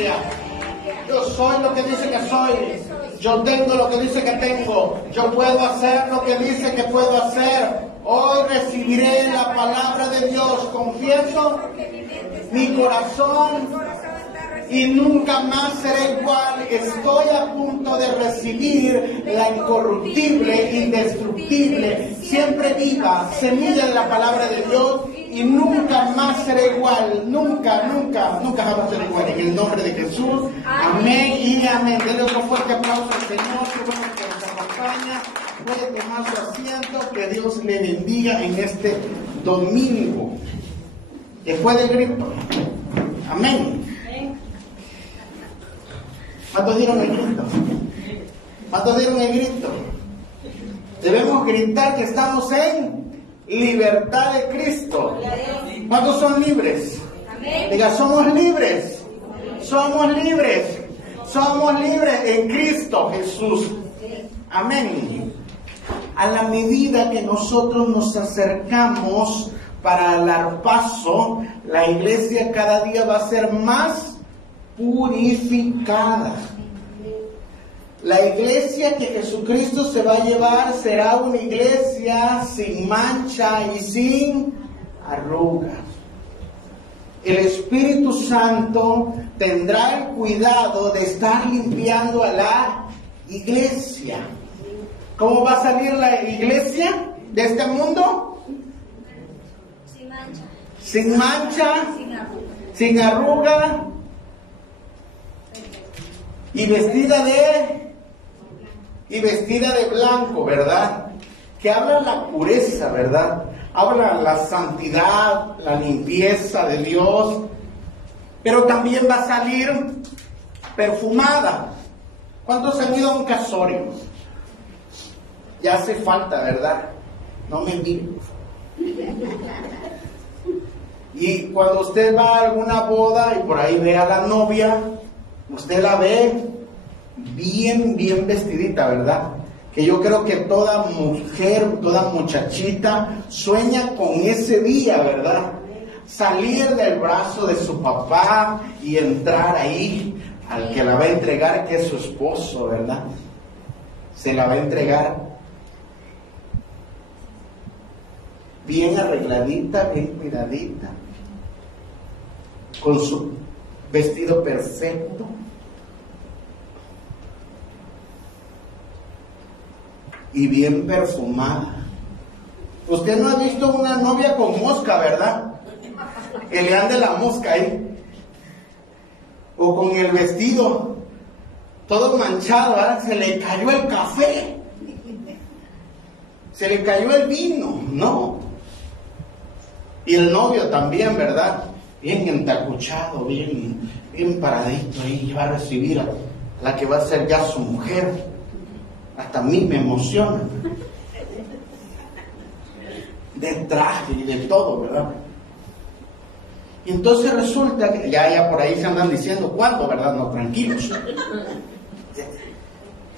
Biblia. Yo soy lo que dice que soy. Yo tengo lo que dice que tengo. Yo puedo hacer lo que dice que puedo hacer. Hoy recibiré la palabra de Dios. Confieso mi corazón y nunca más seré igual. Estoy a punto de recibir la incorruptible, indestructible, siempre viva semilla de la palabra de Dios y nunca más seré igual. Nunca vamos a ser igual. En el nombre de Jesús. Amén y amén. Denle otro fuerte aplauso al Señor. Qué bueno que nos acompaña. Puede tomar su asiento. Que Dios le bendiga en este domingo después del grito. Amén. ¿Cuántos dieron el grito? ¿Cuántos dieron el grito? Debemos gritar que estamos en libertad de Cristo. ¿Cuántos son libres? Diga, somos libres. Somos libres. Somos libres en Cristo Jesús. Amén. A la medida que nosotros nos acercamos para dar paso, la iglesia cada día va a ser más purificada. La iglesia que Jesucristo se va a llevar será una iglesia sin mancha y sin arrugas. El Espíritu Santo tendrá el cuidado de estar limpiando a la iglesia. ¿Cómo va a salir la iglesia de este mundo? Sin mancha. Sin mancha, sin arruga y vestida de blanco, ¿verdad? Que habla la pureza, ¿verdad? Habla la santidad, la limpieza de Dios, pero también va a salir perfumada. ¿Cuántos han ido a un casorio? Ya hace falta, ¿verdad? No me miren. Y cuando usted va a alguna boda y por ahí ve a la novia, usted la ve bien vestidita, ¿verdad? Que yo creo que toda mujer, toda muchachita sueña con ese día, ¿verdad? Salir del brazo de su papá y entrar ahí al que la va a entregar, que es su esposo, ¿verdad? Se la va a entregar bien arregladita, bien cuidadita, con su vestido perfecto. Y bien perfumada. Usted no ha visto una novia con mosca, ¿verdad? Que le ande la mosca ahí. O con el vestido todo manchado, ¿verdad? Se le cayó el café. Se le cayó el vino, no. Y el novio también, ¿verdad? Bien entacuchado, bien paradito ahí, va a recibir a la que va a ser ya su mujer. Hasta a mí me emociona. De traje y de todo, ¿verdad? Y entonces resulta que ya por ahí se andan diciendo, ¿cuándo, verdad? No, tranquilos.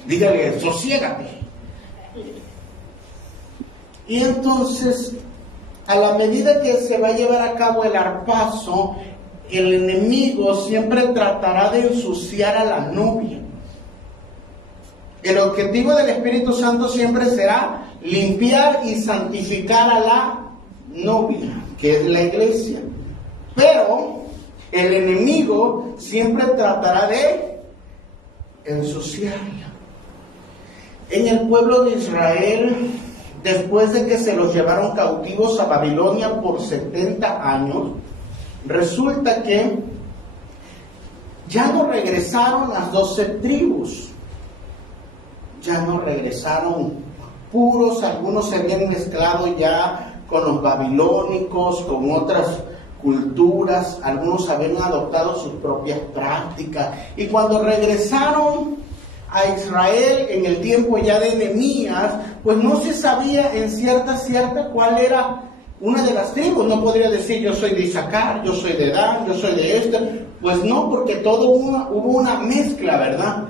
Dígale, sosiégate. Y entonces, a la medida que se va a llevar a cabo el arpazo, el enemigo siempre tratará de ensuciar a la novia. El objetivo del Espíritu Santo siempre será limpiar y santificar a la novia, que es la iglesia. Pero el enemigo siempre tratará de ensuciarla. En el pueblo de Israel, después de que se los llevaron cautivos a Babilonia por 70 años, resulta que ya no regresaron las 12 tribus. Ya no regresaron puros, algunos se habían mezclado ya con los babilónicos, con otras culturas, algunos habían adoptado sus propias prácticas. Y cuando regresaron a Israel en el tiempo ya de Nehemías, pues no se sabía en cierta cuál era una de las tribus. No podría decir yo soy de Isaacar, yo soy de Dan, yo soy de este. Pues no, porque hubo una mezcla, ¿verdad?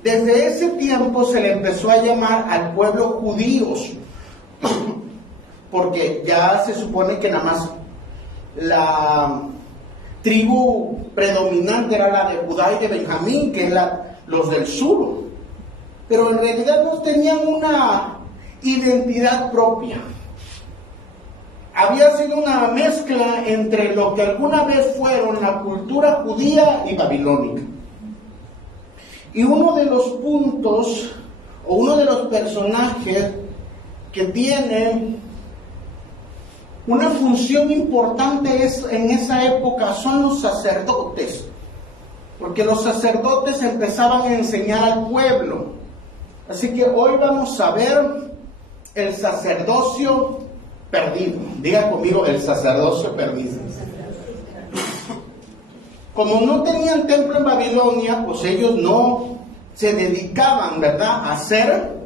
Desde ese tiempo se le empezó a llamar al pueblo judíos, porque ya se supone que nada más tribu predominante era la de Judá y de Benjamín, que es los del sur. Pero en realidad no tenían una identidad propia. Había sido una mezcla entre lo que alguna vez fueron la cultura judía y babilónica. Y uno de los puntos, o uno de los personajes que tiene una función importante en esa época son los sacerdotes. Porque los sacerdotes empezaban a enseñar al pueblo. Así que hoy vamos a ver el sacerdocio perdido. Diga conmigo, el sacerdocio perdido. Como no tenían templo en Babilonia, pues ellos no se dedicaban, ¿verdad?, a hacer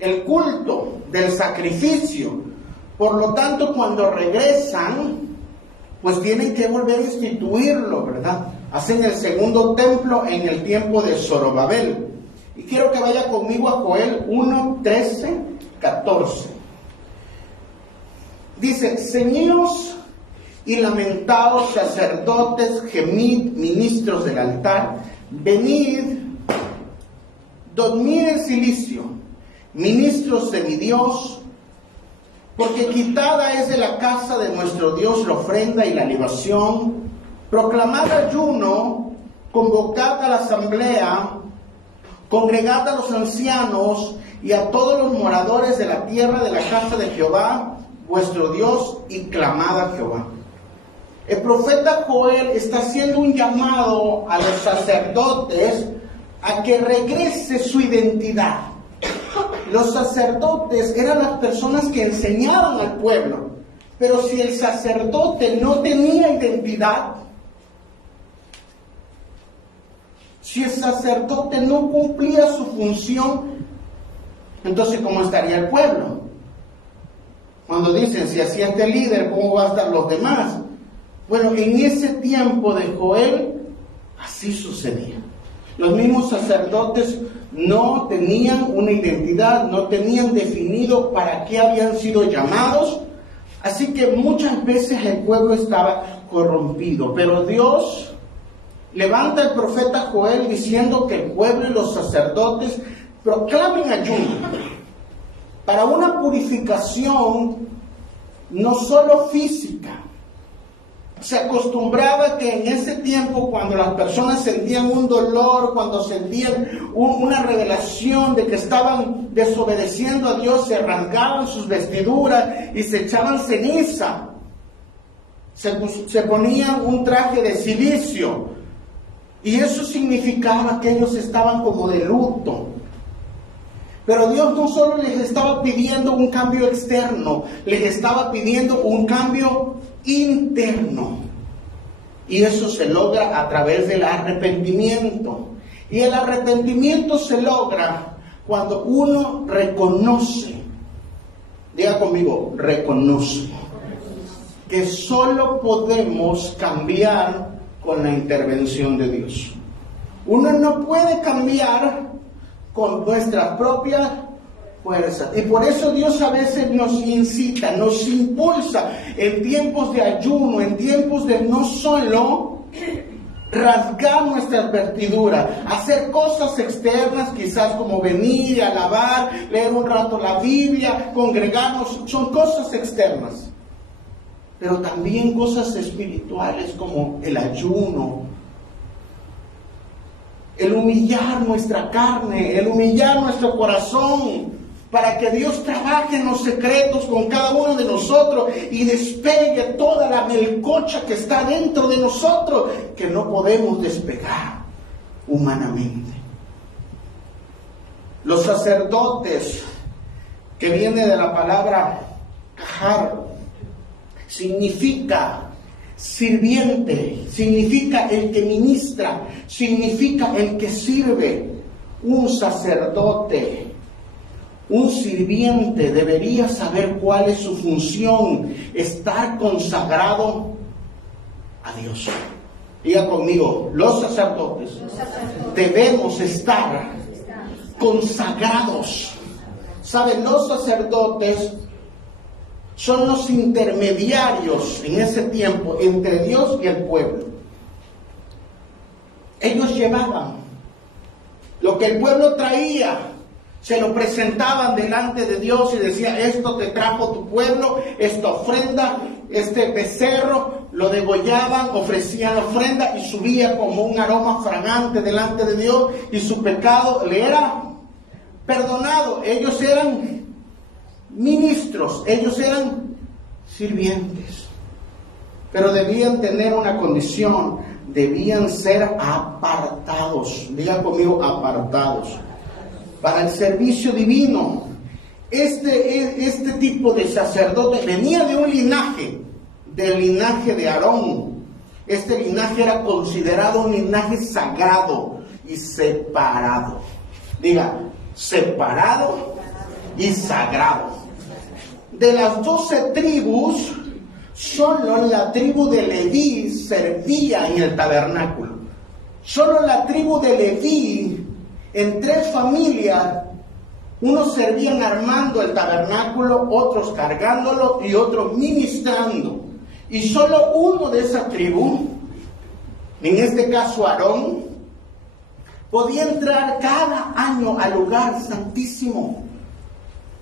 el culto del sacrificio. Por lo tanto, cuando regresan, pues tienen que volver a instituirlo, ¿verdad? Hacen el segundo templo en el tiempo de Zorobabel. Y quiero que vaya conmigo a Joel 1, 13, 14. Dice: ceñíos y lamentaos, sacerdotes, gemid, ministros del altar, venid, dormid en silicio, ministros de mi Dios, porque quitada es de la casa de nuestro Dios la ofrenda y la libación. Proclamad ayuno, convocad a la asamblea, congregad a los ancianos y a todos los moradores de la tierra de la casa de Jehová, vuestro Dios, y clamad a Jehová. El profeta Joel está haciendo un llamado a los sacerdotes a que regrese su identidad. Los sacerdotes eran las personas que enseñaban al pueblo, pero si el sacerdote no tenía identidad, si el sacerdote no cumplía su función, entonces ¿cómo estaría el pueblo? Cuando dicen, si así este líder, ¿cómo va a estar los demás? Bueno, en ese tiempo de Joel, así sucedía. Los mismos sacerdotes no tenían una identidad, no tenían definido para qué habían sido llamados, así que muchas veces el pueblo estaba corrompido. Pero Dios levanta al profeta Joel diciendo que el pueblo y los sacerdotes proclamen ayuno para una purificación no solo física. Se acostumbraba que en ese tiempo, cuando las personas sentían un dolor, cuando sentían una revelación de que estaban desobedeciendo a Dios, se rasgaban sus vestiduras y se echaban ceniza. Se ponían un traje de silicio. Y eso significaba que ellos estaban como de luto. Pero Dios no solo les estaba pidiendo un cambio externo, les estaba pidiendo un cambio interno. Y eso se logra a través del arrepentimiento. Y el arrepentimiento se logra cuando uno reconoce, diga conmigo, reconoce, que solo podemos cambiar con la intervención de Dios. Uno no puede cambiar con nuestras propias fuerzas. Y por eso Dios a veces nos incita, nos impulsa en tiempos de ayuno, en tiempos de no solo rasgar nuestras vestiduras, hacer cosas externas, quizás como venir y alabar, leer un rato la Biblia, congregarnos, son cosas externas. Pero también cosas espirituales como el ayuno, el humillar nuestra carne, el humillar nuestro corazón, para que Dios trabaje en los secretos con cada uno de nosotros y despegue toda la melcocha que está dentro de nosotros, que no podemos despegar humanamente. Los sacerdotes, que viene de la palabra cajar, significa sirviente, significa el que ministra, significa el que sirve. Un sacerdote, un sirviente debería saber cuál es su función, estar consagrado a Dios. Diga conmigo, los sacerdotes debemos estar consagrados. ¿Saben? Los sacerdotes son los intermediarios en ese tiempo entre Dios y el pueblo. Ellos llevaban lo que el pueblo traía, se lo presentaban delante de Dios y decía: esto te trajo tu pueblo, esta ofrenda, este becerro, lo degollaban, ofrecían ofrenda y subía como un aroma fragante delante de Dios, y su pecado le era perdonado. Ellos eran ministros, ellos eran sirvientes, pero debían tener una condición: debían ser apartados. Diga conmigo: apartados para el servicio divino. Este tipo de sacerdote venía de un linaje, del linaje de Aarón. Este linaje era considerado un linaje sagrado y separado. Diga: separado y sagrado. De las 12 tribus, solo la tribu de Leví servía en el tabernáculo. Solo la tribu de Leví, en 3 familias, unos servían armando el tabernáculo, otros cargándolo y otros ministrando. Y solo uno de esa tribu, en este caso Aarón, podía entrar cada año al lugar santísimo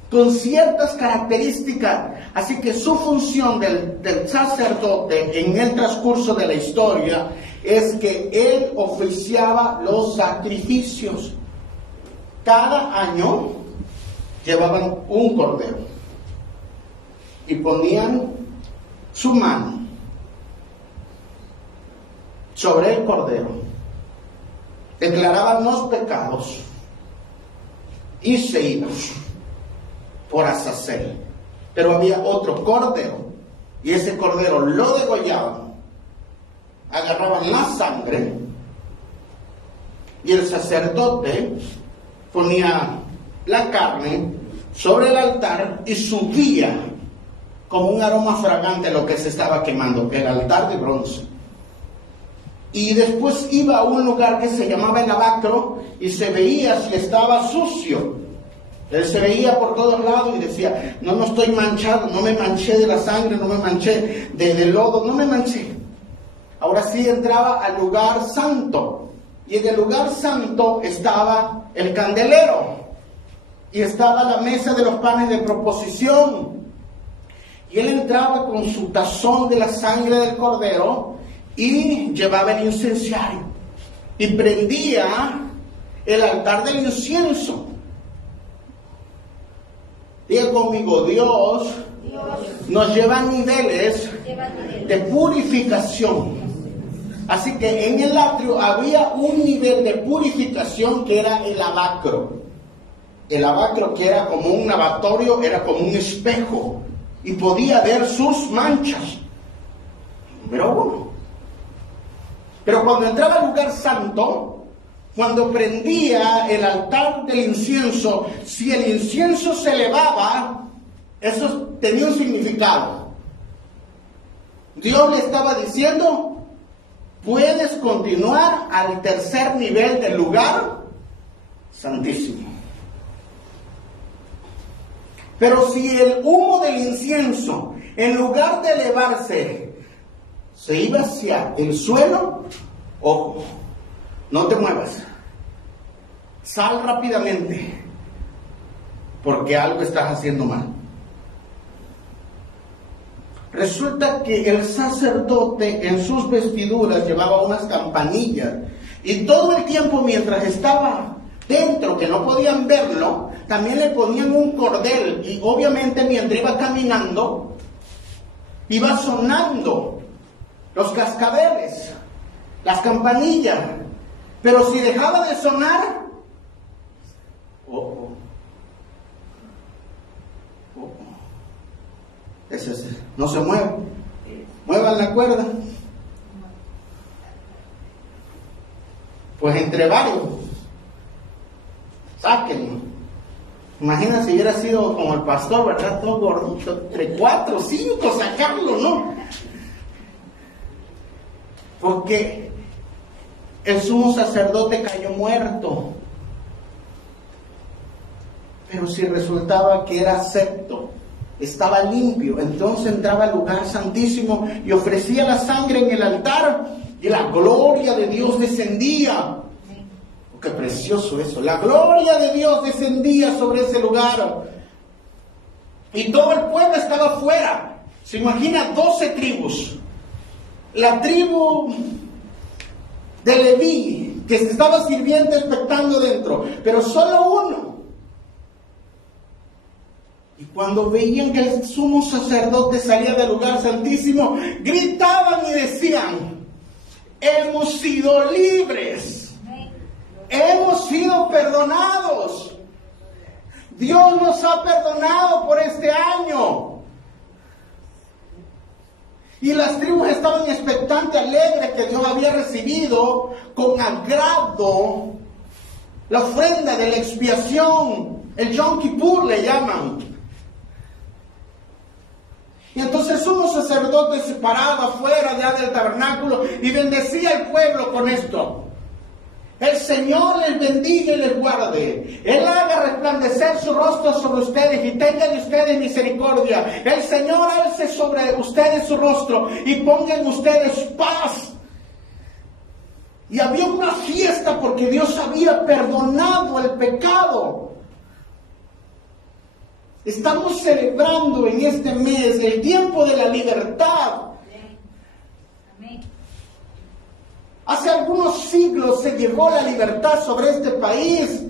con ciertas características. Así que su función del sacerdote en el transcurso de la historia es que él oficiaba los sacrificios. Cada año llevaban un cordero y ponían su mano sobre el cordero, declaraban los pecados y se iban por Azazel. Pero había otro cordero, y ese cordero lo degollaban, agarraban la sangre, y el sacerdote ponía la carne sobre el altar y subía como un aroma fragante lo que se estaba quemando, el altar de bronce. Y después iba a un lugar que se llamaba el lavacro y se veía si estaba sucio. Él se veía por todos lados y decía: no estoy manchado, no me manché de la sangre, no me manché del lodo, no me manché. Ahora sí entraba al lugar santo, y en el lugar santo estaba el candelero y estaba la mesa de los panes de proposición, y él entraba con su tazón de la sangre del cordero y llevaba el incenciario y prendía el altar del incienso. Diga conmigo: Dios nos lleva a niveles de purificación. Así que en el atrio había un nivel de purificación que era el lavacro. El lavacro, que era como un lavatorio, era como un espejo y podía ver sus manchas. Número 1. Pero cuando entraba al lugar santo, cuando prendía el altar del incienso, si el incienso se elevaba, eso tenía un significado. Dios le estaba diciendo: puedes continuar al tercer nivel del lugar santísimo. Pero si el humo del incienso, en lugar de elevarse, se iba hacia el suelo, ojo, no te muevas, sal rápidamente, porque algo estás haciendo mal. Resulta que el sacerdote en sus vestiduras llevaba unas campanillas, y todo el tiempo mientras estaba dentro, que no podían verlo, también le ponían un cordel, y obviamente mientras iba caminando iba sonando los cascabeles, las campanillas. Pero si dejaba de sonar, no se mueve, muevan la cuerda. Pues entre varios, sáquenlo. Imagina si hubiera sido como el pastor, ¿verdad? Todo gordito, entre 4 o 5, sacarlo, ¿no? Porque el sumo sacerdote cayó muerto. Pero si resultaba que era acepto estaba limpio. Entonces entraba al lugar santísimo y ofrecía la sangre en el altar y la gloria de Dios descendía. Oh, qué precioso eso. La gloria de Dios descendía sobre ese lugar. Y todo el pueblo estaba afuera. Se imagina 12 tribus. La tribu de Leví, que se estaba sirviendo, expectando dentro, pero solo uno. Y cuando veían que el sumo sacerdote salía del lugar santísimo, gritaban y decían: hemos sido libres, hemos sido perdonados, Dios nos ha perdonado por este año. Y las tribus estaban expectantes, alegres, que Dios había recibido con agrado la ofrenda de la expiación, el Yom Kippur le llaman. Y entonces el sumo sacerdote se paraba afuera del tabernáculo y bendecía al pueblo con esto: el Señor les bendiga y les guarde. Él haga resplandecer su rostro sobre ustedes y tenga de ustedes misericordia. El Señor alce sobre ustedes su rostro y ponga en ustedes paz. Y había una fiesta porque Dios había perdonado el pecado. Estamos celebrando en este mes el tiempo de la libertad. Hace algunos siglos se llevó la libertad sobre este país,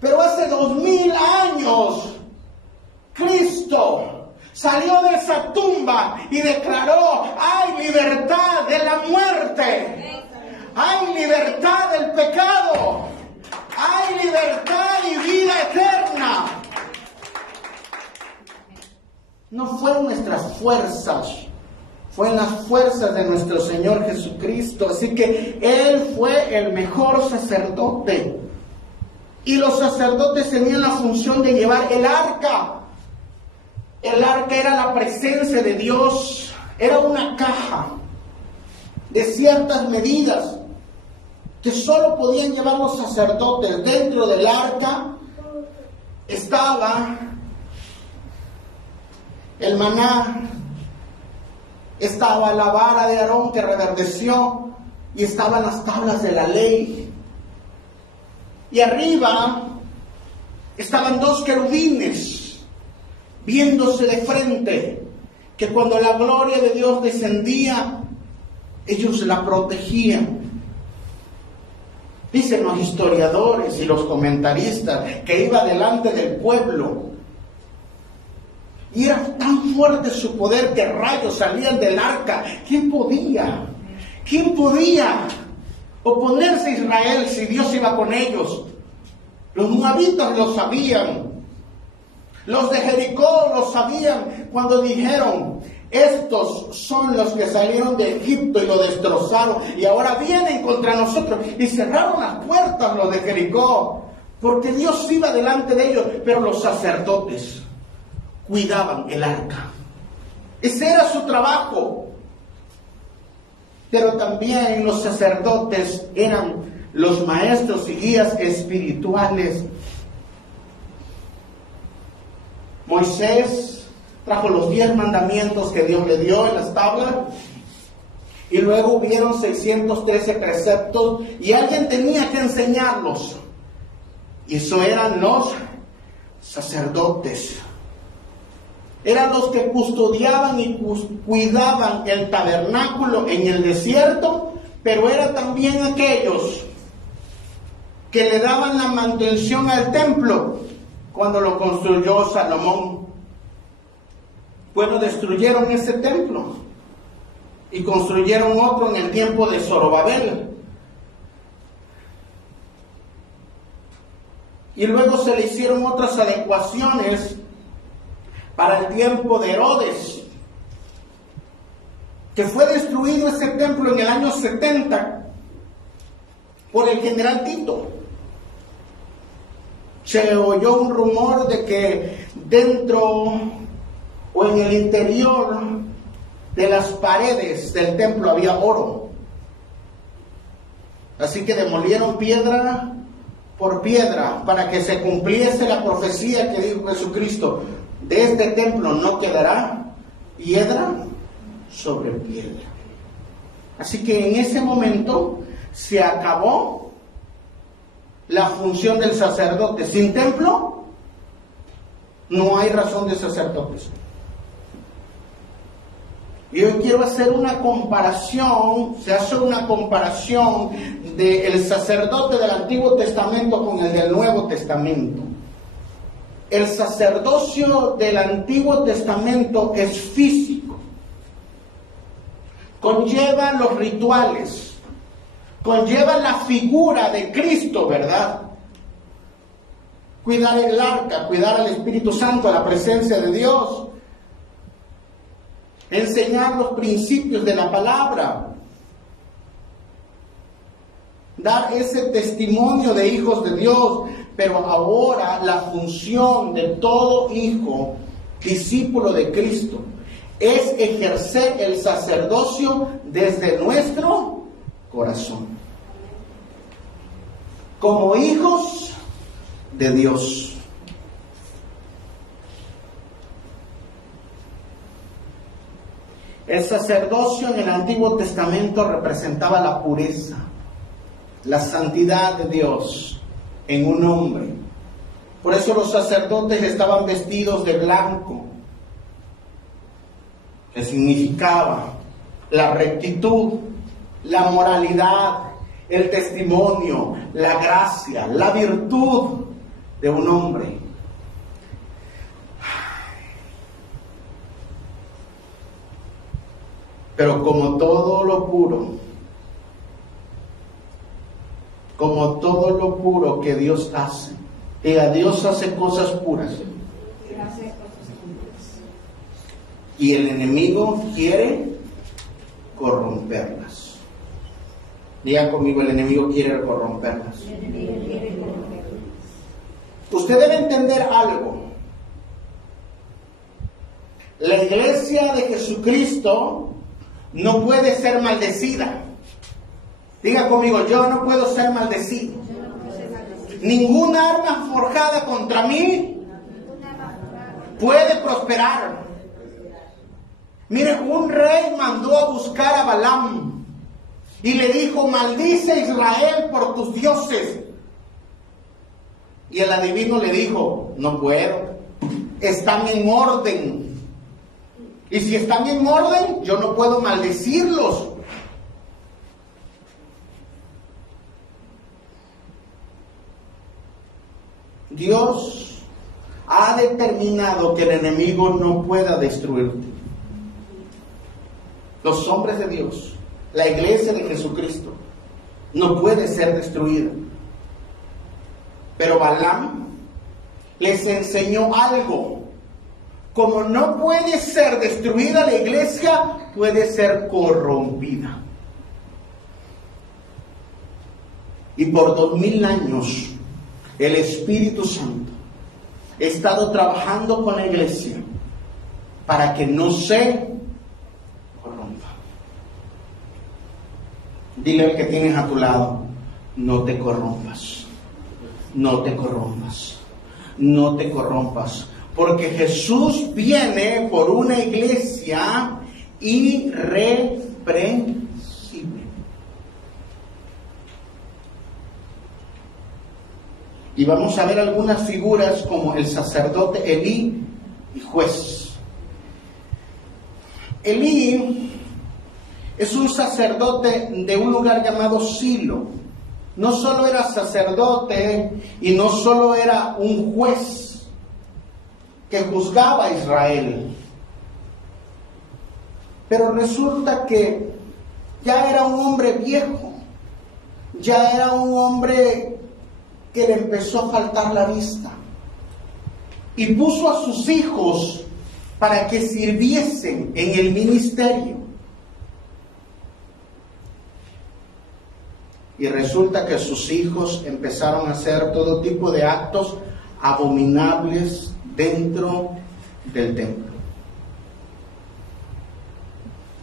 pero hace 2000 años Cristo salió de esa tumba y declaró: hay libertad de la muerte, hay libertad del pecado, hay libertad y vida eterna. No fueron nuestras fuerzas, fue en las fuerzas de nuestro Señor Jesucristo. Así que Él fue el mejor sacerdote. Y los sacerdotes tenían la función de llevar el arca. El arca era la presencia de Dios. Era una caja de ciertas medidas que solo podían llevar los sacerdotes. Dentro del arca estaba el maná, estaba la vara de Aarón que reverdeció y estaban las tablas de la ley. Y arriba estaban 2 querubines viéndose de frente, que cuando la gloria de Dios descendía, ellos la protegían. Dicen los historiadores y los comentaristas que iba delante del pueblo. Y era tan fuerte su poder que rayos salían del arca. ¿Quién podía oponerse a Israel si Dios iba con ellos? Los moabitas lo sabían. Los de Jericó lo sabían cuando dijeron: estos son los que salieron de Egipto y lo destrozaron y ahora vienen contra nosotros. Y cerraron las puertas los de Jericó, porque Dios iba delante de ellos. Pero los sacerdotes cuidaban el arca. Ese era su trabajo. Pero también los sacerdotes eran los maestros y guías espirituales. Moisés trajo los 10 mandamientos que Dios le dio en las tablas, y luego hubieron 613 preceptos, y alguien tenía que enseñarlos, y eso eran los sacerdotes. Eran los que custodiaban y cuidaban el tabernáculo en el desierto, pero eran también aquellos que le daban la mantención al templo cuando lo construyó Salomón. Bueno, destruyeron ese templo y construyeron otro en el tiempo de Zorobabel. Y luego se le hicieron otras adecuaciones para el tiempo de Herodes, que fue destruido ese templo en el año 70 por el general Tito. Se oyó un rumor de que dentro o en el interior de las paredes del templo había oro. Así que demolieron piedra por piedra para que se cumpliese la profecía que dijo Jesucristo: de este templo no quedará piedra sobre piedra. Así que en ese momento se acabó la función del sacerdote. Sin templo no hay razón de sacerdotes. Y hoy quiero hacer una comparación, se hace una comparación del sacerdote del Antiguo Testamento con el del Nuevo Testamento. El sacerdocio del Antiguo Testamento es físico, conlleva los rituales, conlleva la figura de Cristo, ¿verdad? Cuidar el arca, cuidar al Espíritu Santo, la presencia de Dios, enseñar los principios de la palabra, dar ese testimonio de hijos de Dios. Pero ahora la función de todo hijo, discípulo de Cristo, es ejercer el sacerdocio desde nuestro corazón, como hijos de Dios. El sacerdocio en el Antiguo Testamento representaba la pureza, la santidad de Dios en un hombre. Por eso los sacerdotes estaban vestidos de blanco, que significaba la rectitud, la moralidad, el testimonio, la gracia, la virtud de un hombre. Pero como todo lo puro que Dios hace, Dios hace cosas puras. Y el enemigo quiere corromperlas. Diga conmigo, el enemigo quiere corromperlas. Usted debe entender algo. La iglesia de Jesucristo no puede ser maldecida. Diga conmigo, yo no puedo ser maldecido. Ninguna arma forjada contra mí puede prosperar. Mire, un rey mandó a buscar a Balaam y le dijo: maldice a Israel por tus dioses. Y el adivino le dijo: no puedo, están en orden. Y si están en orden, yo no puedo maldecirlos. Dios ha determinado que el enemigo no pueda destruirte. Los hombres de Dios, la iglesia de Jesucristo, no puede ser destruida. Pero Balaam les enseñó algo. Como no puede ser destruida la iglesia, puede ser corrompida. Y por 2000 años, el Espíritu Santo ha estado trabajando con la iglesia para que no se corrompa. Dile al que tienes a tu lado: no te corrompas, no te corrompas, no te corrompas. Porque Jesús viene por una iglesia irreprensible. Y vamos a ver algunas figuras como el sacerdote Elí y juez. Elí es un sacerdote de un lugar llamado Silo. No solo era sacerdote y no solo era un juez que juzgaba a Israel, pero resulta que ya era un hombre viejo, ya era un hombre que le empezó a faltar la vista, y puso a sus hijos para que sirviesen en el ministerio. Y resulta que sus hijos empezaron a hacer todo tipo de actos abominables dentro del templo.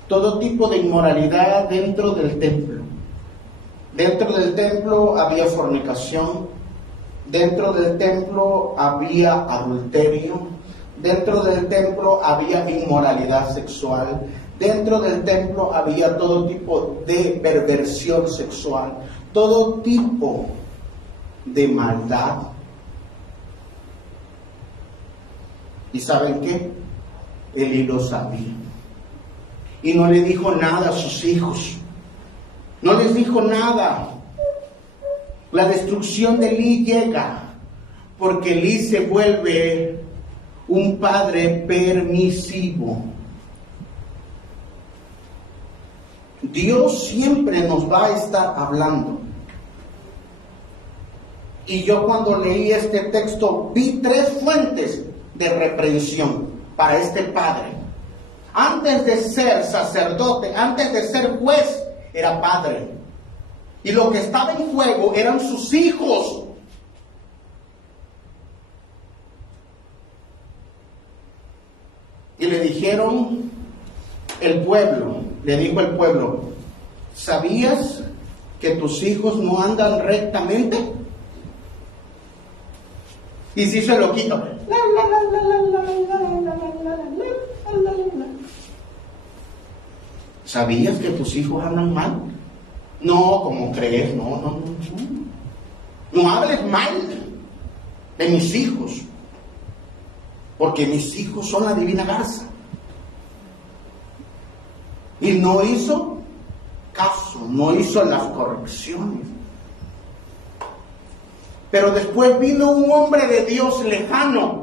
Todo tipo de inmoralidad dentro del templo. Dentro del templo había fornicación. Dentro del templo había adulterio. Dentro del templo había inmoralidad sexual. Dentro del templo había todo tipo de perversión sexual, todo tipo de maldad. ¿Y saben qué? Elí lo sabía. Y no le dijo nada a sus hijos. No les dijo nada. La destrucción de Elí llega porque Elí se vuelve un padre permisivo. Dios siempre nos va a estar hablando. Y yo cuando leí este texto vi 3 fuentes de reprensión para este padre. Antes de ser sacerdote, antes de ser juez, era padre. Y lo que estaba en juego eran sus hijos. Y le dijeron el pueblo, le dijo el pueblo, ¿sabías que tus hijos no andan rectamente? Y si se lo quito. ¿Sabías que tus hijos andan mal? No, ¿cómo crees? No. No hables mal de mis hijos, porque mis hijos son la divina garza. Y no hizo caso, no hizo las correcciones. Pero después vino un hombre de Dios lejano.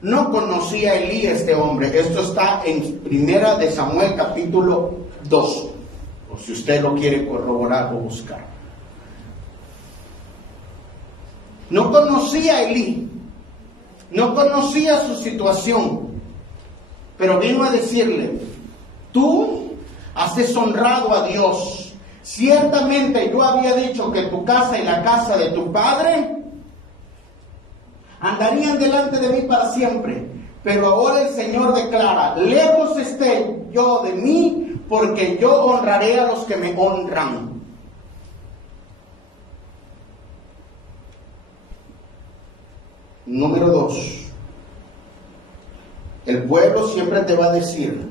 No conocía a Elí este hombre. Esto está en 1 de Samuel capítulo 2. O si usted lo quiere corroborar o buscar. No conocía a Elí. No conocía su situación. Pero vino a decirle, tú has deshonrado a Dios. Ciertamente yo había dicho que tu casa y la casa de tu padre andarían delante de mí para siempre. Pero ahora el Señor declara, lejos esté yo de mí, porque yo honraré a los que me honran. Número 2. El pueblo siempre te va a decir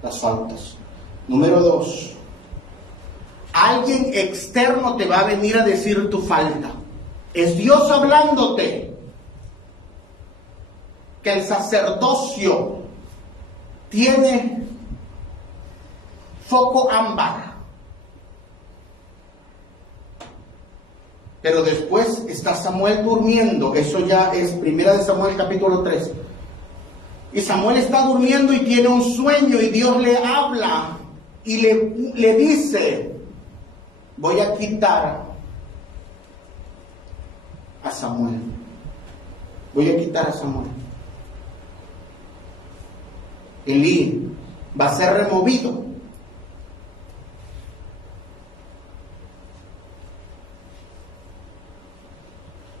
las faltas. Número 2. Alguien externo te va a venir a decir tu falta. Es Dios hablándote. Que el sacerdocio tiene foco ámbar. Pero después está Samuel durmiendo. Eso ya es 1 de Samuel capítulo 3. Y Samuel está durmiendo y tiene un sueño y Dios le habla y le dice, voy a quitar a Samuel. Voy a quitar a Samuel. Elí va a ser removido.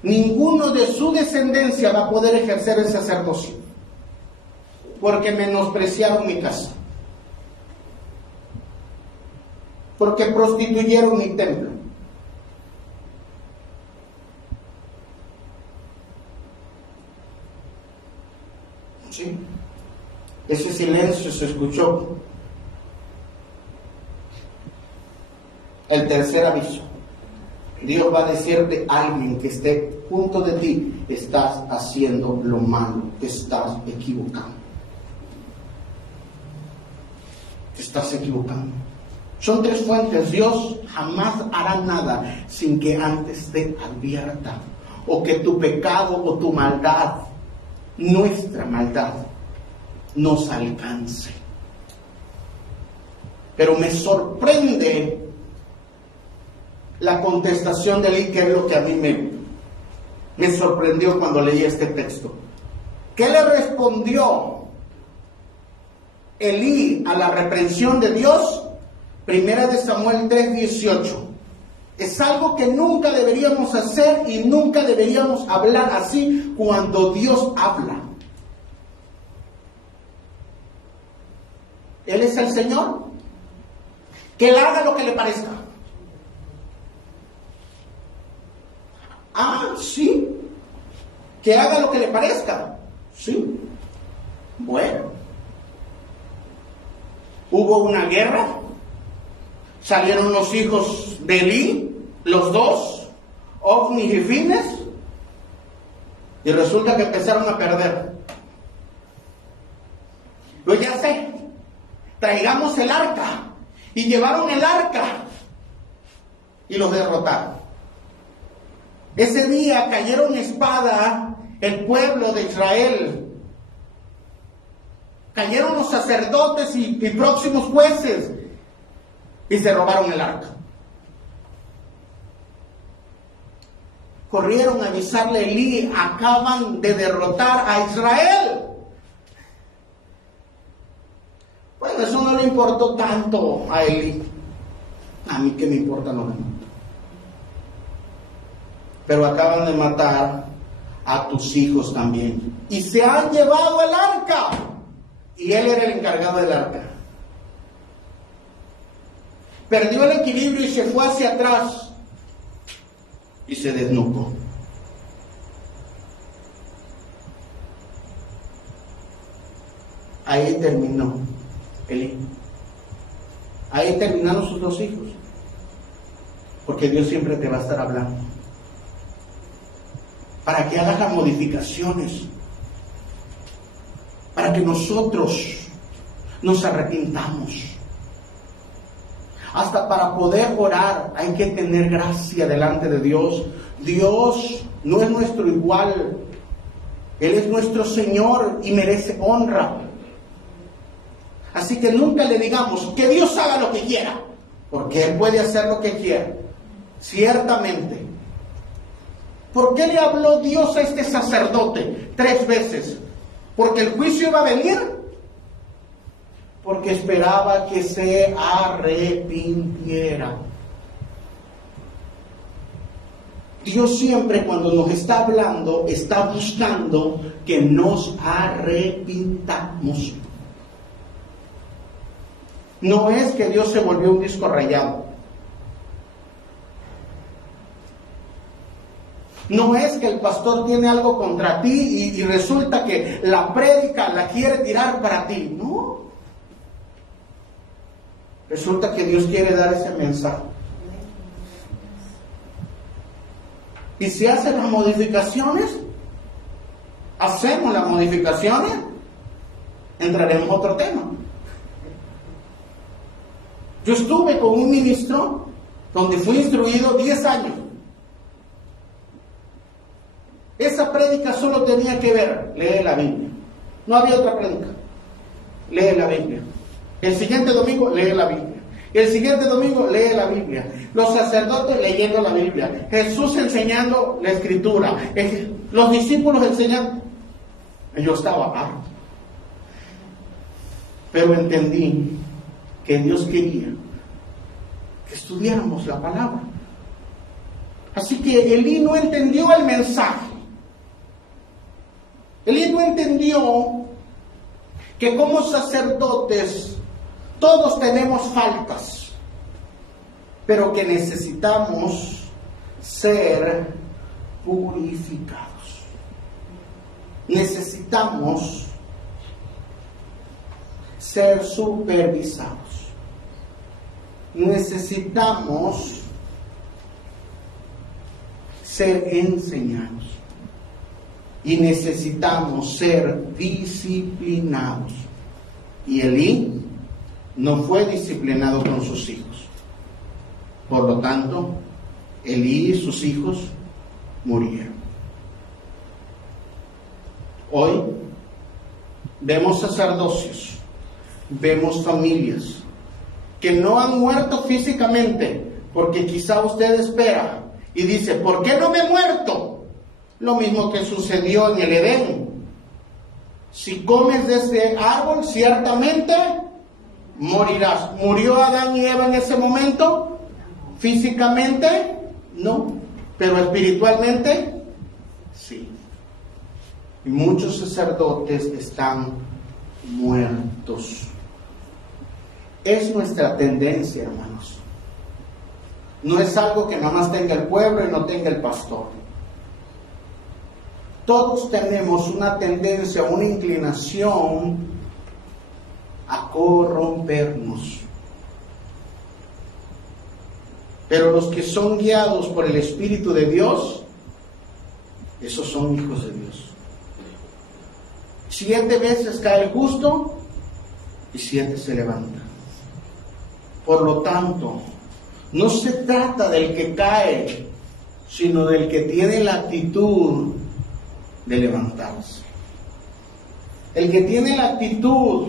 Ninguno de su descendencia va a poder ejercer el sacerdocio, porque menospreciaron mi casa, porque prostituyeron mi templo. ¿Sí? Ese silencio se escuchó. El tercer aviso. Dios va a decirte a alguien que esté junto de ti, estás haciendo lo malo, te estás equivocando. Te estás equivocando. Son 3 fuentes. Dios jamás hará nada sin que antes te advierta, o que tu pecado o tu maldad, nuestra maldad, nos alcance. Pero me sorprende la contestación de Elí, que es lo que a mí me sorprendió cuando leí este texto. ¿Qué le respondió Elí a la reprensión de Dios? 1 de Samuel 3:18. Es algo que nunca deberíamos hacer y nunca deberíamos hablar así cuando Dios habla. Él es el Señor. Que Él haga lo que le parezca. Ah, sí. Que haga lo que le parezca. Sí. Bueno. Hubo una guerra. Salieron los hijos de Elí, los dos, Ofni y Fines, y resulta que empezaron a perder. Pues ya sé, traigamos el arca. Y llevaron el arca y los derrotaron. Ese día cayeron espada el pueblo de Israel. Cayeron los sacerdotes y próximos jueces y se robaron el arca. Corrieron a avisarle a Elí: acaban de derrotar a Israel. Bueno, eso no le importó tanto a Elí. A mí, ¿qué me importa? No me importa. Pero acaban de matar a tus hijos también. Y se han llevado el arca. Y él era el encargado del arca. Perdió el equilibrio y se fue hacia atrás. Y se desnucó. Ahí terminó Elí. Ahí terminaron sus dos hijos. Porque Dios siempre te va a estar hablando. Para que hagas las modificaciones. Para que nosotros nos arrepintamos. Hasta para poder orar hay que tener gracia delante de Dios. Dios no es nuestro igual. Él es nuestro Señor y merece honra. Así que nunca le digamos que Dios haga lo que quiera, porque Él puede hacer lo que quiera, ciertamente. ¿Por qué le habló Dios a este sacerdote 3 veces? ¿Porque el juicio iba a venir? Porque esperaba que se arrepintiera. Dios siempre, cuando nos está hablando, está buscando que nos arrepintamos. No es que Dios se volvió un disco rayado. No es que el pastor tiene algo contra ti y resulta que la prédica la quiere tirar para ti. No. Resulta que Dios quiere dar ese mensaje. Y si hacen las modificaciones, hacemos las modificaciones, entraremos a otro tema. Yo estuve con un ministro donde fui instruido 10 años. Esa prédica solo tenía que ver, lee la Biblia. No había otra prédica. Lee la Biblia. El siguiente domingo, lee la Biblia. El siguiente domingo, lee la Biblia. Los sacerdotes leyendo la Biblia. Jesús enseñando la Escritura. Los discípulos enseñando. Yo estaba harto. Pero entendí que Dios quería que estudiáramos la palabra. Así que Elí no entendió el mensaje. Elí no entendió que como sacerdotes todos tenemos faltas, pero que necesitamos ser purificados. Necesitamos ser supervisados. Necesitamos ser enseñados. Y necesitamos ser disciplinados. Y Elí no fue disciplinado con sus hijos. Por lo tanto, Elí y sus hijos murieron. Hoy vemos sacerdocios, vemos familias que no han muerto físicamente, porque quizá usted espera y dice: ¿por qué no me he muerto? Lo mismo que sucedió en el Edén. Si comes de ese árbol, ciertamente morirás. ¿Murió Adán y Eva en ese momento? Físicamente, no. Pero espiritualmente, sí. Y muchos sacerdotes están muertos. Es nuestra tendencia, hermanos. No es algo que nada más tenga el pueblo y no tenga el pastor. todos tenemos una tendencia, una inclinación a corrompernos. Pero los que son guiados por el Espíritu de Dios, esos son hijos de Dios. 7 veces cae el justo y 7 se levanta. Por lo tanto, no se trata del que cae, sino del que tiene la actitud de levantarse. El que tiene la actitud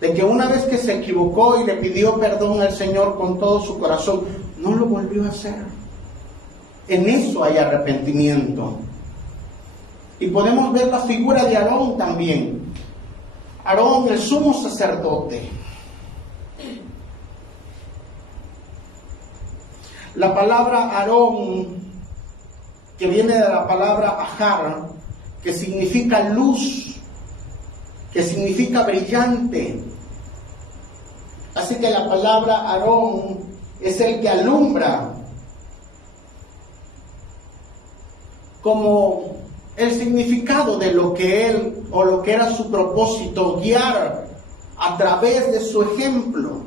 de que una vez que se equivocó y le pidió perdón al Señor con todo su corazón, no lo volvió a hacer. En eso hay arrepentimiento. Y podemos ver la figura de Aarón también. Aarón, el sumo sacerdote. La palabra Aarón, que viene de la palabra Ajar, que significa luz, que significa brillante. Así que la palabra Aarón es el que alumbra, como el significado de lo que él o lo que era su propósito, guiar a través de su ejemplo.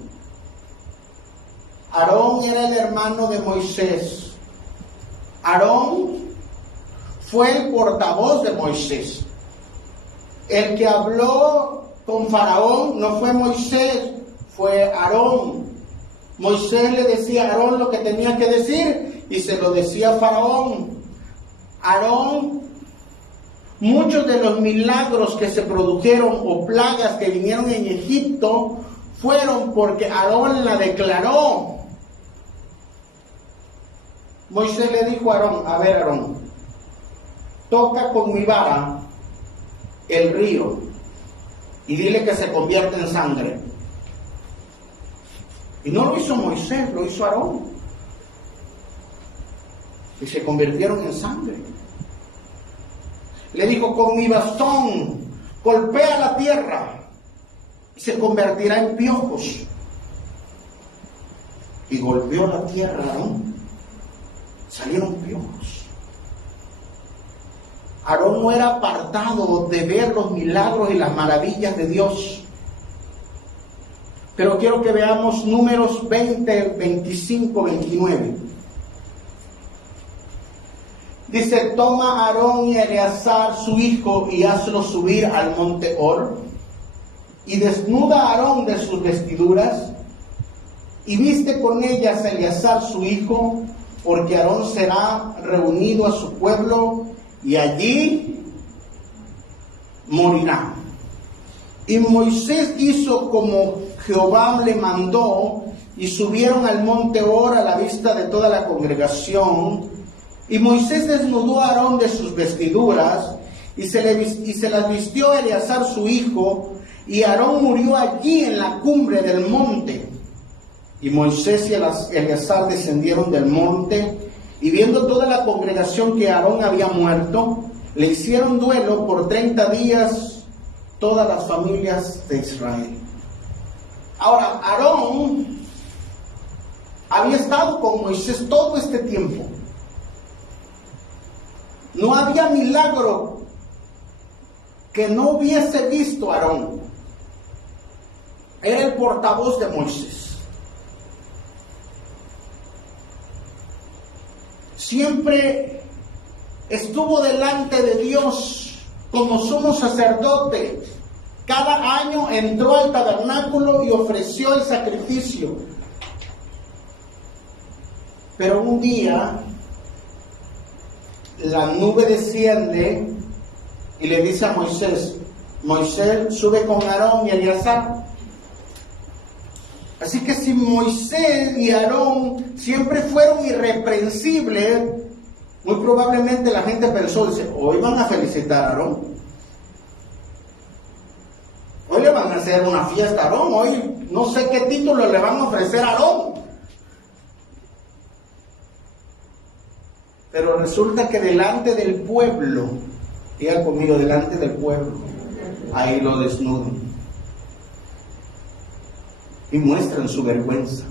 Aarón era el hermano de Moisés. Aarón fue el portavoz de Moisés. El que habló con Faraón no fue Moisés, fue Aarón. Moisés le decía a Aarón lo que tenía que decir y se lo decía a Faraón. Aarón, muchos de los milagros que se produjeron o plagas que vinieron en Egipto fueron porque Aarón la declaró. Moisés le dijo a Aarón, a ver Aarón, toca con mi vara el río y dile que se convierta en sangre. Y no lo hizo Moisés, lo hizo Aarón. Y se convirtieron en sangre. Le dijo, con mi bastón, golpea la tierra y se convertirá en piojos. Y golpeó la tierra, Aarón. Salieron piojos. Aarón no era apartado de ver los milagros y las maravillas de Dios. Pero quiero que veamos Números 20, 25, 29. Dice, toma a Aarón y a Eleazar su hijo y hazlo subir al monte Hor. Y desnuda a Aarón de sus vestiduras y viste con ellas a Eleazar su hijo, porque Aarón será reunido a su pueblo y allí morirá. Y Moisés hizo como Jehová le mandó y subieron al monte Hor a la vista de toda la congregación. Y Moisés desnudó a Aarón de sus vestiduras y se las vistió a Eleazar su hijo, y Aarón murió allí en la cumbre del monte. Y Moisés y Eleazar descendieron del monte, y viendo toda la congregación que Aarón había muerto, le hicieron duelo por 30 días todas las familias de Israel. Ahora, Aarón había estado con Moisés todo este tiempo. No había milagro que no hubiese visto Aarón. Era el portavoz de Moisés. Siempre estuvo delante de Dios como sumo sacerdote. Cada año entró al tabernáculo y ofreció el sacrificio. Pero un día la nube desciende y le dice a Moisés, Moisés, sube con Aarón y Eleazar. Así que si Moisés y Aarón siempre fueron irreprensibles, muy probablemente la gente pensó, dice, hoy van a felicitar a Aarón. Hoy le van a hacer una fiesta a Aarón, hoy no sé qué título le van a ofrecer a Aarón. Pero resulta que delante del pueblo, diga conmigo, delante del pueblo, ahí lo desnudan y muestran su vergüenza.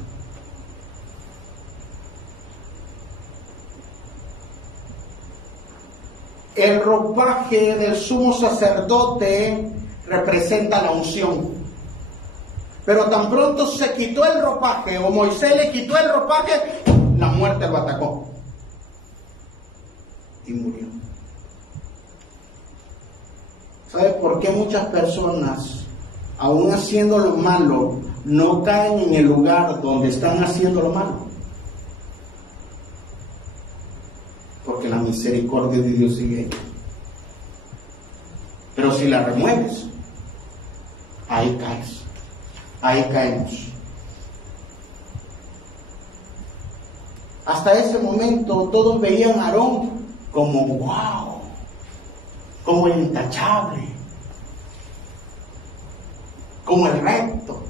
el ropaje del sumo sacerdote representa la unción. Pero tan pronto se quitó el ropaje, o Moisés le quitó el ropaje, la muerte lo atacó. Y murió. ¿Sabe por qué muchas personas, aún haciendo lo malo, no caen en el lugar donde están haciendo lo malo? Porque la misericordia de Dios sigue ahí. Pero si la remueves, ahí caes. Ahí caemos. Hasta ese momento todos veían a Aarón como wow, como el intachable, como el recto,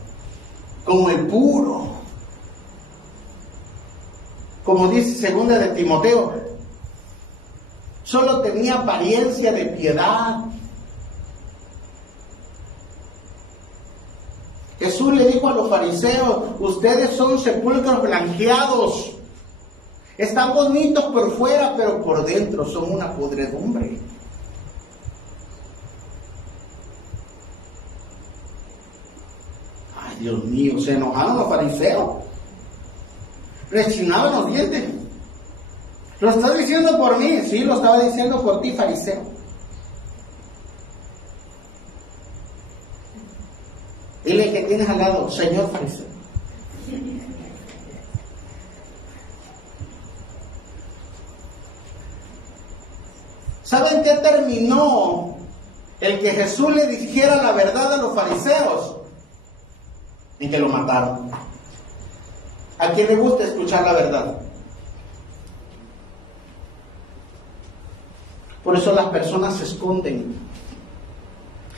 como el puro. Como dice 2 de Timoteo, solo tenía apariencia de piedad. Jesús le dijo a los fariseos: ustedes son sepulcros blanqueados. Están bonitos por fuera, pero por dentro son una podredumbre. Ay, Dios mío, se enojaron los fariseos. Rechinaban los dientes. ¿Lo estás diciendo por mí? Sí, lo estaba diciendo por ti, fariseo. Dile que tienes al lado: señor fariseo. ¿Saben qué terminó el que Jesús le dijera la verdad a los fariseos? En que lo mataron. ¿A quién le gusta escuchar la verdad? Por eso las personas se esconden.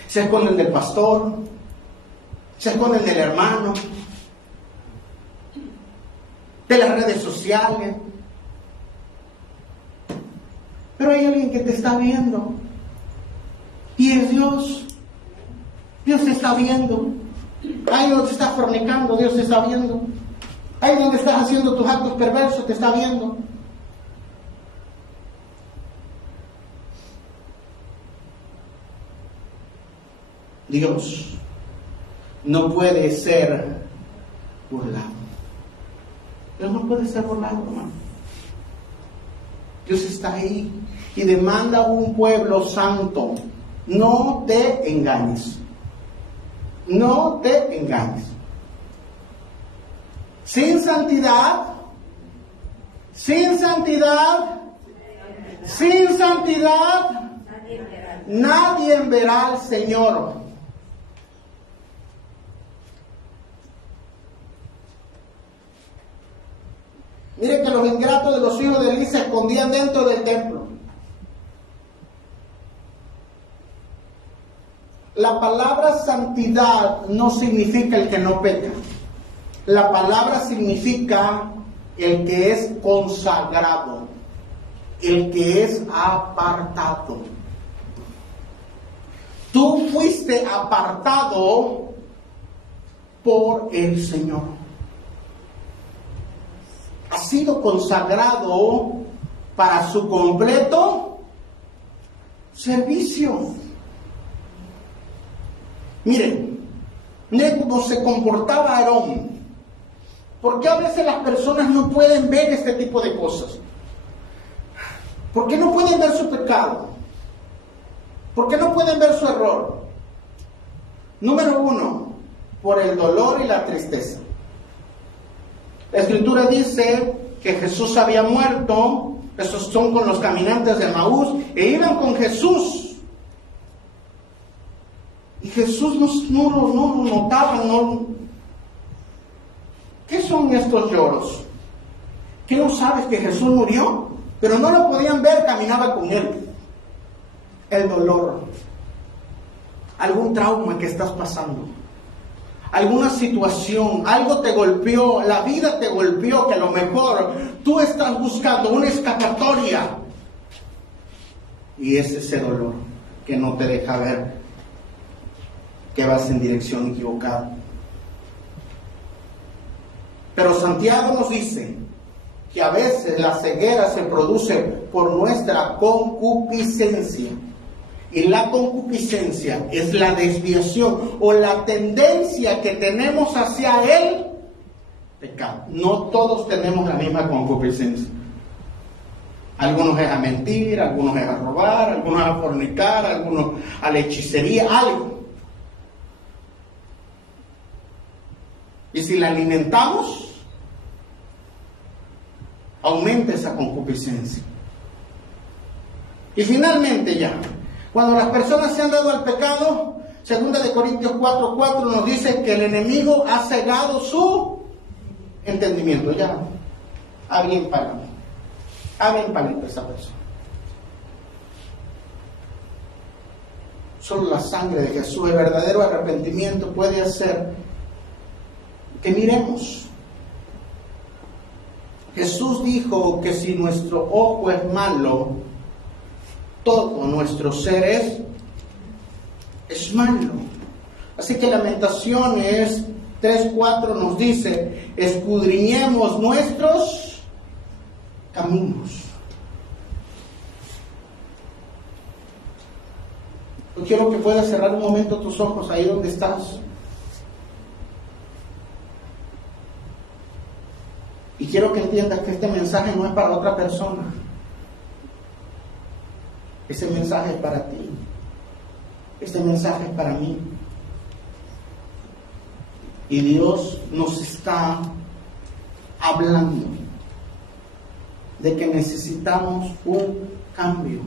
Se esconden del pastor, se esconden del hermano, de las redes sociales. Pero hay alguien que te está viendo, y es Dios. Dios te está viendo. Ahí donde estás fornicando, Dios te está viendo. Ahí donde estás haciendo tus actos perversos, te está viendo. Dios no puede ser burlado. Dios no puede ser burlado, hermano. Dios está ahí y demanda un pueblo santo. No te engañes. No te engañes. Sin santidad, sin santidad, sin santidad, nadie verá al Señor. Miren que los ingratos de los hijos de Elí se escondían dentro del templo. La palabra santidad no significa el que no peca. La palabra significa el que es consagrado, el que es apartado. Tú fuiste apartado por el Señor. Has sido consagrado para su completo servicio. Miren cómo se comportaba Aarón. ¿Por qué a veces las personas no pueden ver este tipo de cosas? ¿Por qué no pueden ver su pecado? ¿Por qué no pueden ver su error? Número 1, por el dolor y la tristeza. La Escritura dice que Jesús había muerto. Esos son con los caminantes de Emaús, e iban con Jesús. Y Jesús no lo notaba. ¿Qué son estos lloros? ¿Qué no sabes que Jesús murió? Pero no lo podían ver, caminaba con él. El dolor. Algún trauma que estás pasando. Alguna situación, algo te golpeó, la vida te golpeó, que a lo mejor tú estás buscando una escapatoria. Y es ese dolor que no te deja ver que vas en dirección equivocada. Pero Santiago nos dice que a veces la ceguera se produce por nuestra concupiscencia. Y la concupiscencia es la desviación o la tendencia que tenemos hacia el pecado. No todos tenemos la misma concupiscencia. Algunos es a mentir, algunos es a robar, algunos a fornicar, algunos a la hechicería, algo. Y si la alimentamos, aumenta esa concupiscencia. Y finalmente ya, cuando las personas se han dado al pecado, 2 Corintios 4:4 nos dice que el enemigo ha cegado su entendimiento. Ya, abre en palito esa persona. Solo la sangre de Jesús, el verdadero arrepentimiento, puede hacer que miremos. Jesús dijo que si nuestro ojo es malo, todo nuestro ser es malo. Así que Lamentaciones 3:4 nos dice: escudriñemos nuestros caminos. Yo quiero que puedas cerrar un momento tus ojos ahí donde estás. Y quiero que entiendas que este mensaje no es para otra persona. Ese mensaje es para ti. Este mensaje es para mí. Y Dios nos está hablando de que necesitamos un cambio.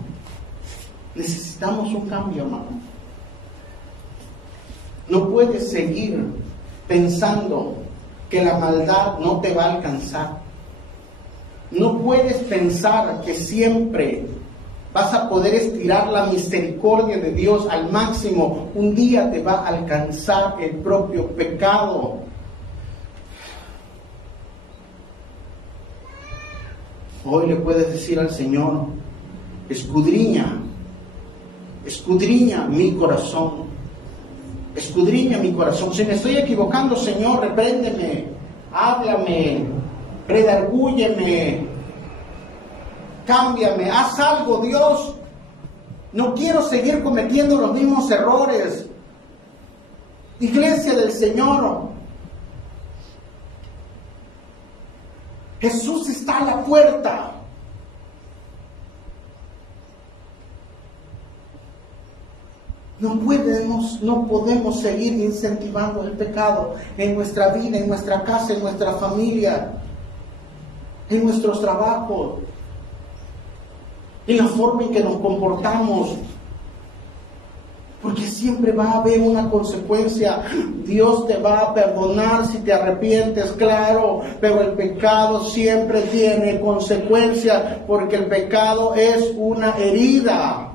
Necesitamos un cambio, hermano. No puedes seguir pensando que la maldad no te va a alcanzar. No puedes pensar que siempre vas a poder estirar la misericordia de Dios al máximo. Un día te va a alcanzar el propio pecado. Hoy le puedes decir al Señor: escudriña mi corazón. Escudriña mi corazón. Si me estoy equivocando, Señor, repréndeme, háblame, redargúyeme, cámbiame, haz algo, Dios. No quiero seguir cometiendo los mismos errores. Iglesia del Señor, Jesús está a la puerta. No podemos seguir incentivando el pecado en nuestra vida, en nuestra casa, en nuestra familia, en nuestros trabajos, en la forma en que nos comportamos, porque siempre va a haber una consecuencia. Dios te va a perdonar si te arrepientes, claro, pero el pecado siempre tiene consecuencias, porque el pecado es una herida.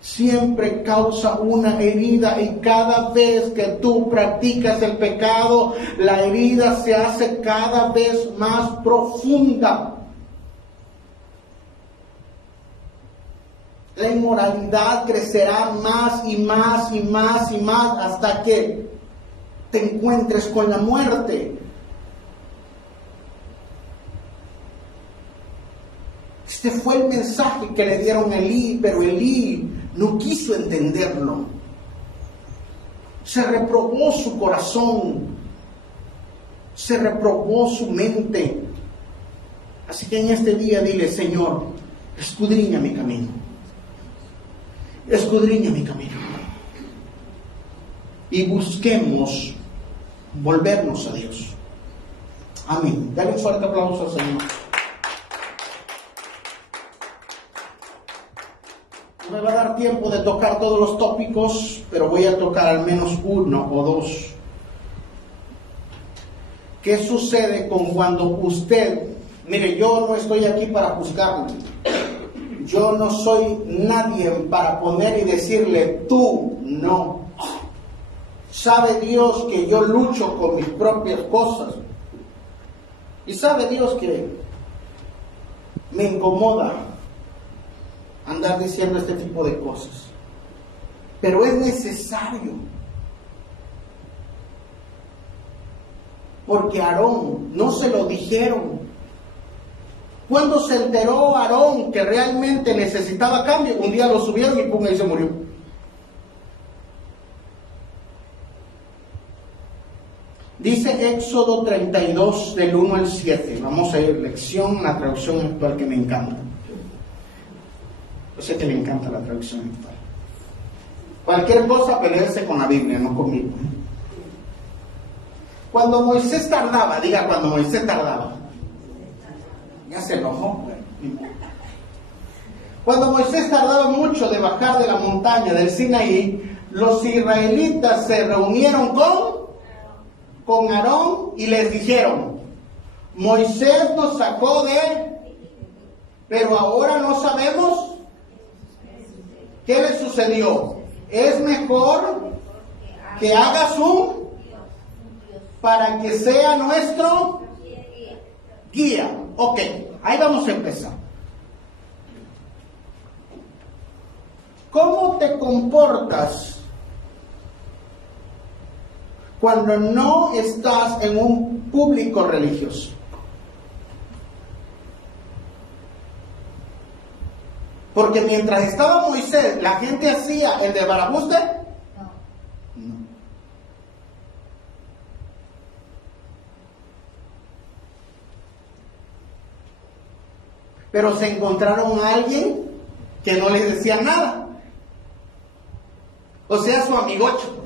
Siempre causa una herida, y cada vez que tú practicas el pecado, la herida se hace cada vez más profunda. La inmoralidad crecerá más y más y más y más hasta que te encuentres con la muerte. Este fue el mensaje que le dieron a Elí, pero Elí no quiso entenderlo. Se reprobó su corazón, se reprobó su mente. Así que en este día dile: Señor, escudriña mi camino. Escudriña mi camino. Y busquemos volvernos a Dios. Amén. Dale un fuerte aplauso al Señor. No me va a dar tiempo de tocar todos los tópicos, pero voy a tocar al menos uno o dos. ¿Qué sucede con cuando usted... Mire, yo no estoy aquí para juzgarle. Yo no soy nadie para poner y decirle: tú no. Sabe Dios que yo lucho con mis propias cosas. Y sabe Dios que me incomoda andar diciendo este tipo de cosas. Pero es necesario. Porque Aarón no se lo dijeron. Cuando se enteró Aarón que realmente necesitaba cambio, un día lo subieron y pum, ahí se murió. Dice Éxodo 32 del 1 al 7. Vamos a ir lección, la traducción actual que me encanta. Yo sé que le encanta la traducción actual. Cualquier cosa, pelearse con la Biblia, no conmigo. Cuando Moisés tardaba, diga cuando Moisés tardaba. Ya se enojó. Cuando Moisés tardaba mucho de bajar de la montaña del Sinaí, los israelitas se reunieron con Aarón y les dijeron: Moisés nos sacó pero ahora no sabemos qué le sucedió. Es mejor que hagas para que sea nuestro guía. Ok, ahí vamos a empezar. ¿Cómo te comportas cuando no estás en un público religioso? Porque mientras estaba Moisés, ¿la gente hacía el de barabuste? No. Pero se encontraron a alguien que no les decía nada. O sea, su amigocho.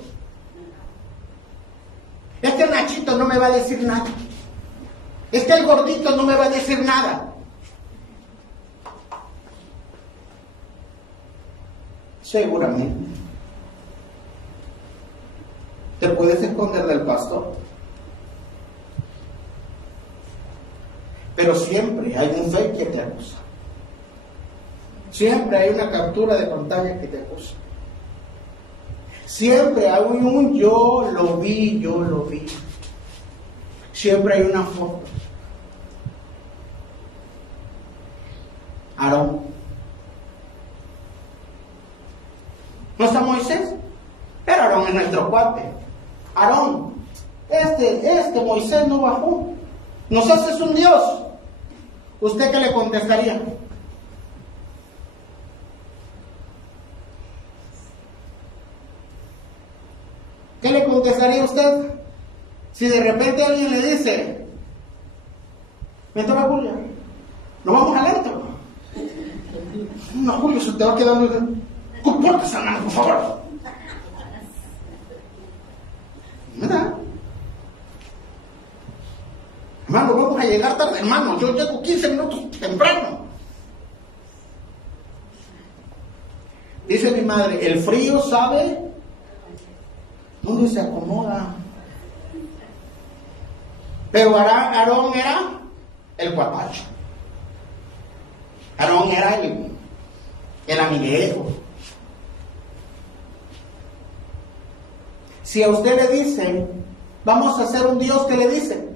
Es que Nachito no me va a decir nada. Es que el gordito no me va a decir nada. Seguramente. Te puedes esconder del pastor. Pero siempre hay un fake que te acusa. Siempre hay una captura de pantalla que te acusa. Siempre hay un yo lo vi. Siempre hay una foto. Aarón. ¿No está Moisés? Pero Aarón es nuestro cuate. Aarón, este Moisés no bajó. Nos haces un Dios. ¿Usted qué le contestaría? ¿Qué le contestaría usted? Si de repente alguien le dice: vente a Julia, nos vamos al antro. No, Julio, se te va quedando. Compórtese, hermano, por favor. ¿Verdad? Hermano, vamos a llegar tarde, hermano. Yo llego 15 minutos temprano. Dice mi madre: el frío sabe dónde se acomoda. Pero Aarón era el guapacho. Aarón era el amiguero. Si a usted le dicen: vamos a hacer un Dios, ¿qué le dicen?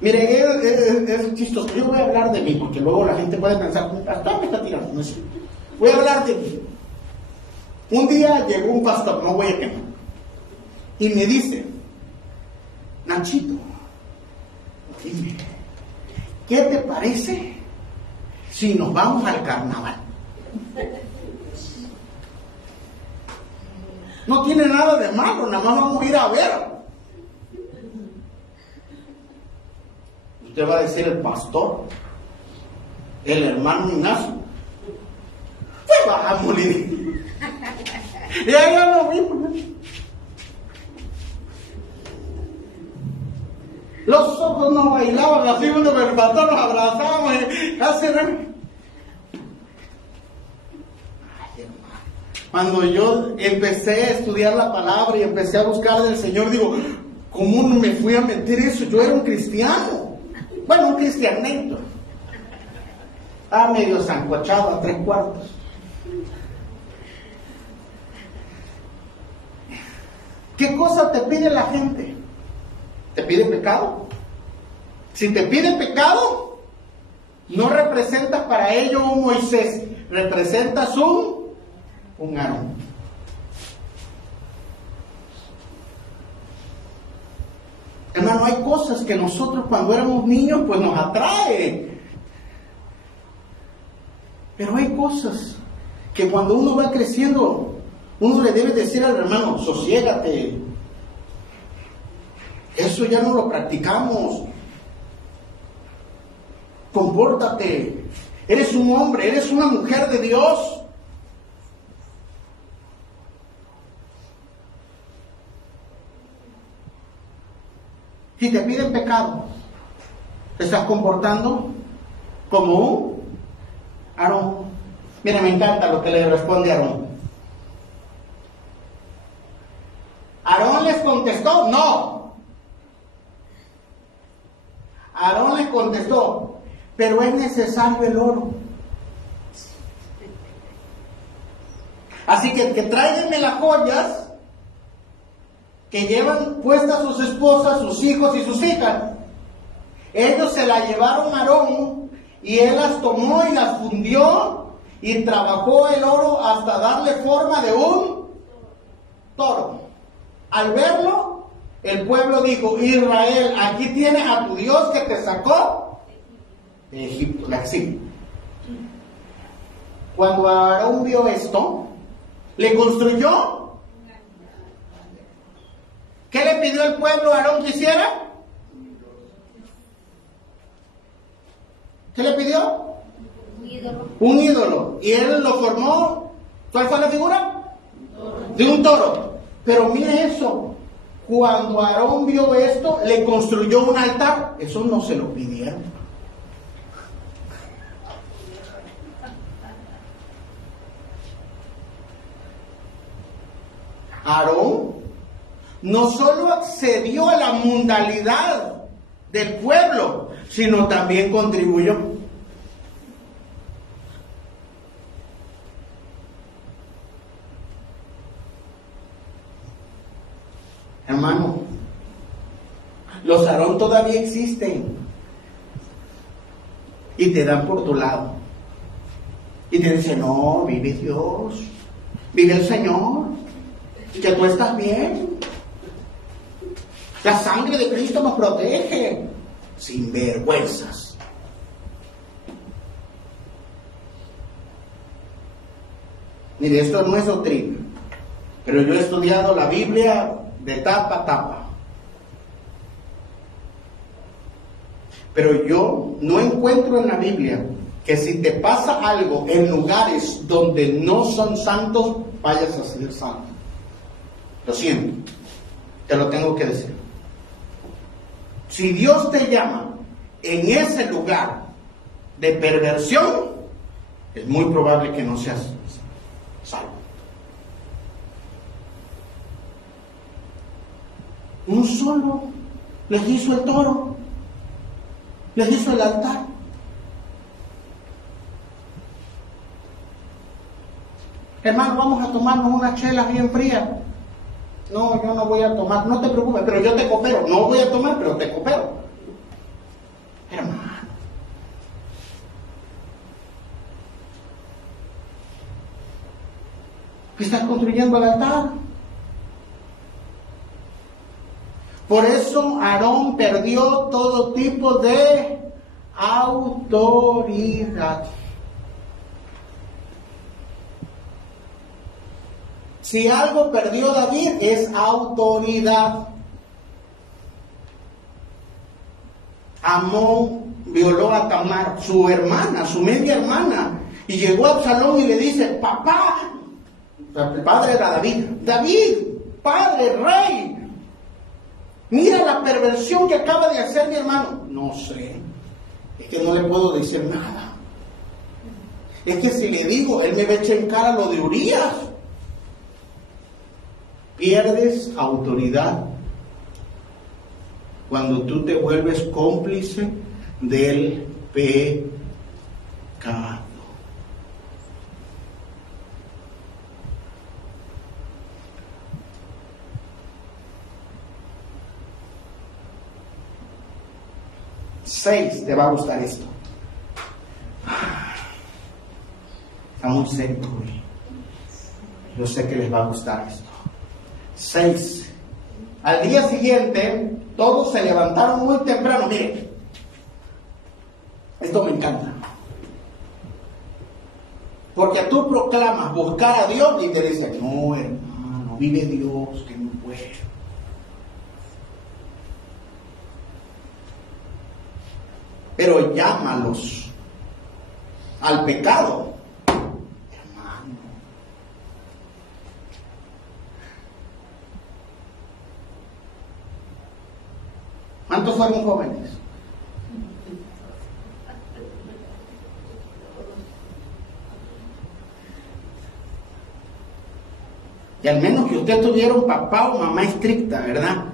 Mire, es chistoso. Yo voy a hablar de mí, porque luego la gente puede pensar: ¿hasta me está tirando? No sé. Voy a hablar de mí. Un día llegó un pastor, no voy a quemar, y me dice: Nachito, dime, ¿qué te parece si nos vamos al carnaval? No tiene nada de malo, nada más vamos a ir a ver. Usted va a decir: el pastor, el hermano Ignacio, pues bajamos y allá lo vimos. Los ojos nos bailaban así, cuando el pastor nos abrazábamos y así. Cuando yo empecé a estudiar la palabra y empecé a buscar del Señor, digo: ¿cómo no me fui a meter eso? Yo era un cristiano. Bueno, un cristianito. Estaba medio sancochado a 3/4. ¿Qué cosa te pide la gente? ¿Te pide pecado? Si te pide pecado, No representas para ello un Moisés, representas un Aarón. Hermano, hay cosas que nosotros cuando éramos niños pues nos atrae. Pero hay cosas que cuando uno va creciendo, uno le debe decir al hermano, sosiégate. Eso ya no lo practicamos. Compórtate. Eres un hombre, eres una mujer de Dios. Si te piden pecado, te estás comportando como un Aarón. Mira, me encanta lo que le responde Aarón. Aarón les contestó, no. Aarón les contestó, pero es necesario el oro. Así que tráiganme las joyas que llevan puestas sus esposas, sus hijos y sus hijas. Ellos se la llevaron a Aarón y él las tomó y las fundió y trabajó el oro hasta darle forma de un toro. Al verlo, el pueblo dijo, Israel, aquí tienes a tu Dios que te sacó de Egipto, la exilio. Cuando Aarón vio esto, le construyó. ¿Qué le pidió el pueblo a Aarón que hiciera? ¿Qué le pidió? Un ídolo. Un ídolo. Y él lo formó. ¿Cuál fue la figura? De un toro. Pero mire eso. Cuando Aarón vio esto, le construyó un altar. Eso no se lo pidieron. Aarón no solo accedió a la mundalidad del pueblo, sino también contribuyó. Hermano, los Aarón todavía existen y te dan por tu lado y te dicen, no, vive Dios, vive el Señor, que tú estás bien. La sangre de Cristo nos protege. Sin vergüenzas. Mire, esto no es doctrina, pero yo he estudiado la Biblia de tapa a tapa. Pero yo no encuentro en la Biblia que si te pasa algo en lugares donde no son santos, vayas a ser santo. Lo siento, te lo tengo que decir. Si Dios te llama en ese lugar de perversión, es muy probable que no seas salvo. Un solo les hizo el toro, les hizo el altar. Hermano, vamos a tomarnos unas chelas bien frías. No, yo no voy a tomar, no te preocupes, pero yo te coopero. No voy a tomar, pero te coopero. Hermano. ¿Estás construyendo el altar? Por eso Aarón perdió todo tipo de autoridad. Si algo perdió David es autoridad. Amón violó a Tamar, su hermana, su media hermana, y llegó a Absalón y le dice, papá, el padre era David, David, padre, rey, mira la perversión que acaba de hacer mi hermano. No sé, es que no le puedo decir nada. Es que si le digo, él me va a echar en cara lo de Urías. Pierdes autoridad cuando tú te vuelves cómplice del pecado. Seis, te va a gustar esto. Está muy serio, güey. Yo sé que les va a gustar esto. 6. Al día siguiente, todos se levantaron muy temprano. Miren, esto me encanta. Porque tú proclamas buscar a Dios y te dicen, no, hermano, vive Dios, que no puede. Pero llámalos al pecado, hermano. ¿Cuántos fueron jóvenes? Y al menos que usted tuviera un papá o mamá estricta, ¿verdad?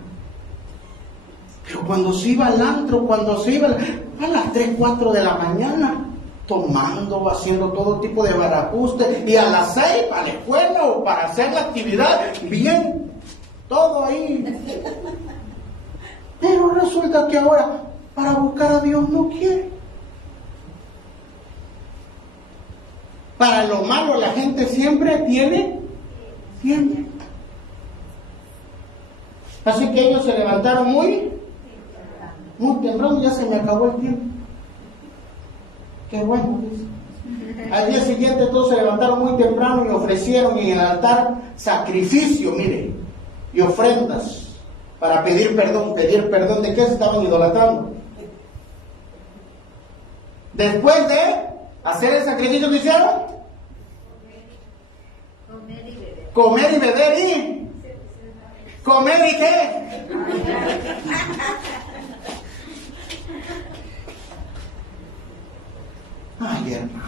Pero cuando se iba al antro, cuando se iba a las 3, 4 de la mañana, tomando, haciendo todo tipo de barajuste, y a las 6 para la escuela o para hacer la actividad, bien, todo ahí. Pero resulta que ahora, para buscar a Dios no quiere. Para lo malo la gente siempre tiene. Así que ellos se levantaron muy temprano, ya se me acabó el tiempo. Qué bueno, dice. Al día siguiente todos se levantaron muy temprano y ofrecieron en el altar sacrificio, mire, y ofrendas para pedir perdón. ¿Pedir perdón de qué se estaban idolatrando? Después de hacer el sacrificio, ¿qué hicieron? Comer y beber y comer y qué. Ay, hermano.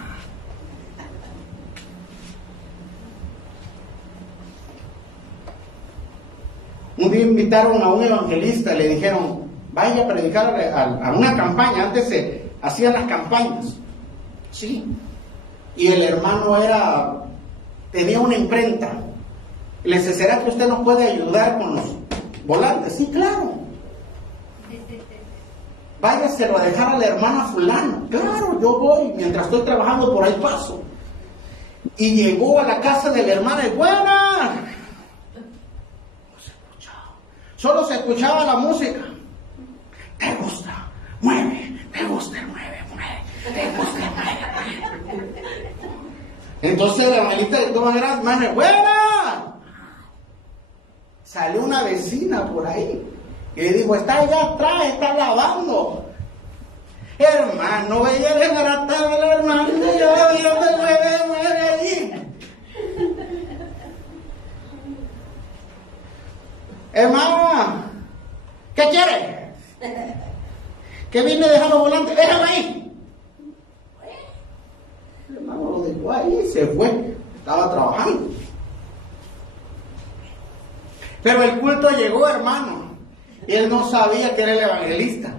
Un día invitaron a un evangelista y le dijeron, vaya a predicar a una campaña. Antes se hacían las campañas, sí, y el hermano tenía una imprenta. Le dice, ¿será que usted nos puede ayudar con los volantes? Sí, claro. Váyaselo a dejar a la hermana fulana. Claro, yo voy, mientras estoy trabajando por ahí paso. Y llegó a la casa de la hermana y buena. No se escuchaba. Solo se escuchaba la música. Te gusta, mueve, te gusta, mueve, te gusta, mueve. Entonces la hermanita de todas maneras, madre, buena. Salió una vecina por ahí y le dijo, está allá atrás, está lavando. Hermano, ella desbarataba a la hermana y yo la vi donde mueve allí. Hermana, ¿qué quiere? ¿Que vine a dejar los volantes? Déjame ahí. El hermano lo dejó ahí y se fue. Estaba trabajando. Pero el culto llegó, hermano, y él no sabía que era el evangelista.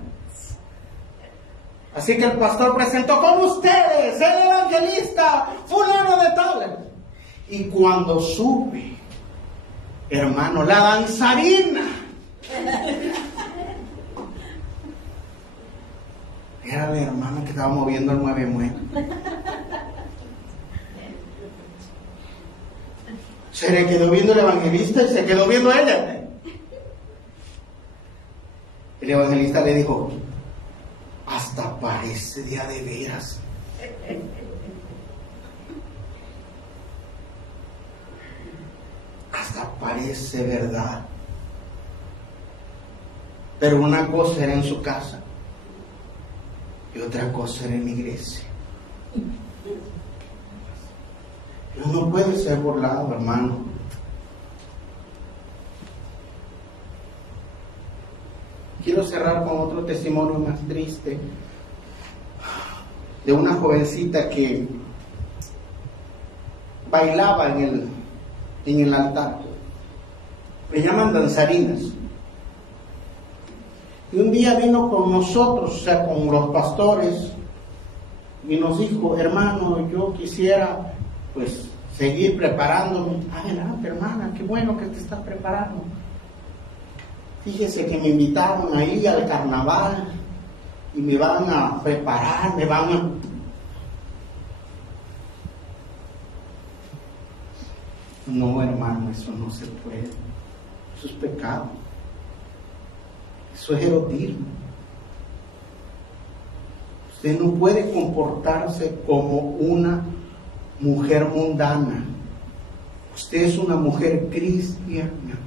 Así que el pastor presentó con ustedes el evangelista fulano de tal. Y cuando supe, hermano, la danzarina era el hermano que estaba moviendo el mueve. Se le quedó viendo el evangelista y se quedó viendo ella. El evangelista le dijo, hasta parece día de veras. Hasta parece verdad. Pero una cosa era en su casa y otra cosa era en la iglesia. Dios no puede ser burlado, hermano. Quiero cerrar con otro testimonio más triste de una jovencita que bailaba en el altar. Le llaman danzarinas. Y un día vino con nosotros, o sea, con los pastores, y nos dijo, hermano, yo quisiera pues seguir preparándome. Adelante, hermana, qué bueno que te estás preparando. Fíjese que me invitaron ahí al carnaval y me van a preparar, No, hermano, eso no se puede. Eso es pecado. Eso es erotismo. Usted no puede comportarse como una mujer mundana. Usted es una mujer cristiana.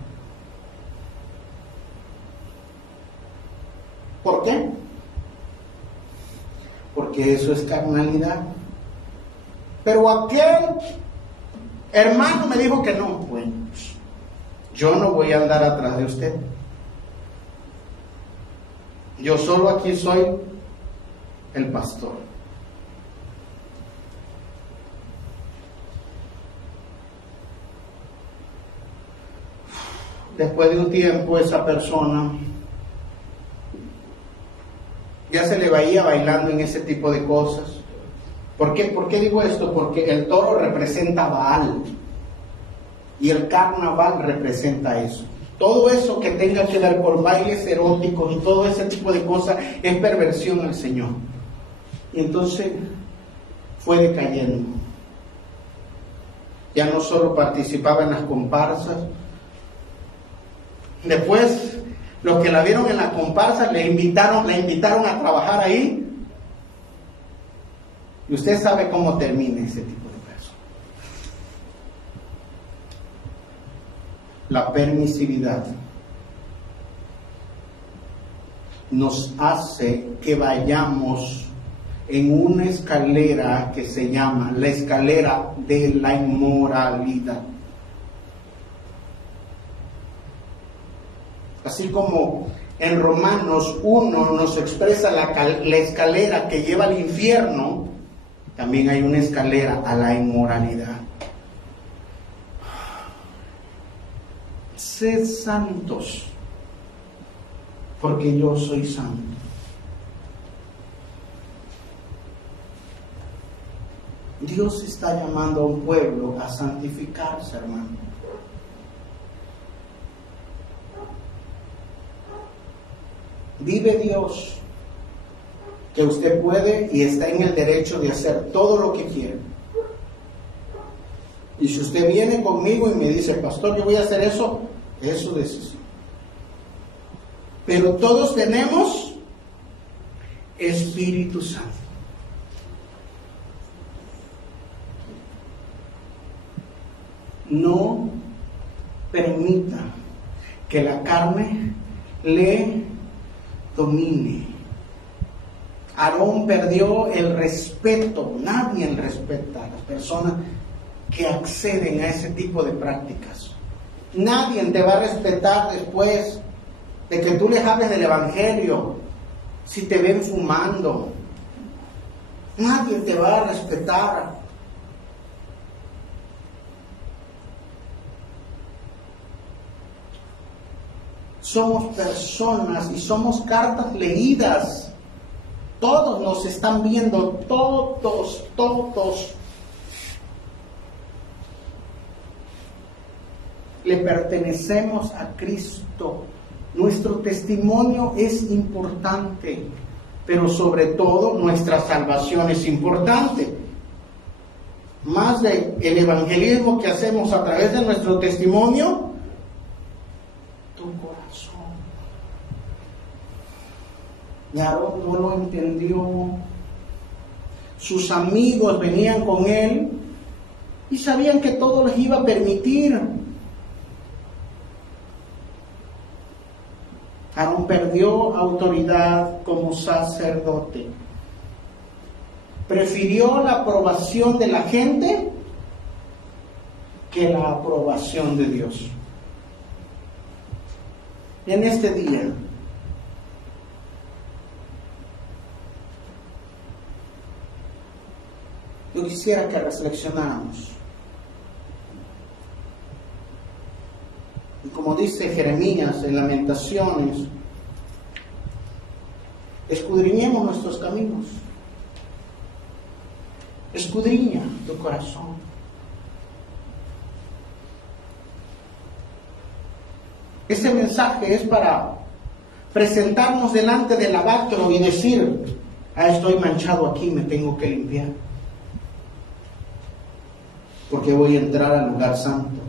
¿Por qué? Porque eso es carnalidad. Pero aquel hermano me dijo que no. Bueno, yo no voy a andar atrás de usted. Yo solo aquí soy el pastor. Después de un tiempo, esa persona ya se le veía bailando en ese tipo de cosas. ¿Por qué? ¿Por qué digo esto? Porque el toro representa a Baal y el carnaval representa eso. Todo eso que tenga que ver con bailes eróticos y todo ese tipo de cosas es perversión al Señor. Y entonces fue decayendo. Ya no solo participaba en las comparsas. Después, los que la vieron en la comparsa la invitaron a trabajar ahí. Y usted sabe cómo termina ese tipo de personas. La permisividad nos hace que vayamos en una escalera que se llama la escalera de la inmoralidad. Así como en Romanos 1 nos expresa la escalera que lleva al infierno, también hay una escalera a la inmoralidad. Sed santos, porque yo soy santo. Dios está llamando a un pueblo a santificarse, hermano. Vive Dios que usted puede y está en el derecho de hacer todo lo que quiere. Y si usted viene conmigo y me dice, pastor, yo voy a hacer eso, es su decisión. Pero todos tenemos Espíritu Santo. No permita que la carne le domine. Aarón perdió el respeto. Nadie respeta a las personas que acceden a ese tipo de prácticas. Nadie te va a respetar después de que tú les hables del evangelio si te ven fumando. Nadie te va a respetar. Somos personas y somos cartas leídas. Todos nos están viendo, todos. Le pertenecemos a Cristo. Nuestro testimonio es importante, pero sobre todo nuestra salvación es importante. Más de el evangelismo que hacemos a través de nuestro testimonio, tu corazón. Y Aarón no lo entendió. Sus amigos venían con él y sabían que todo les iba a permitir. Aarón perdió autoridad como sacerdote. Prefirió la aprobación de la gente que la aprobación de Dios. Y en este día, yo quisiera que reflexionáramos. Y como dice Jeremías en Lamentaciones, escudriñemos nuestros caminos. Escudriña tu corazón. Este mensaje es para presentarnos delante del lavacro y decir, estoy manchado aquí, me tengo que limpiar, porque voy a entrar al lugar santo.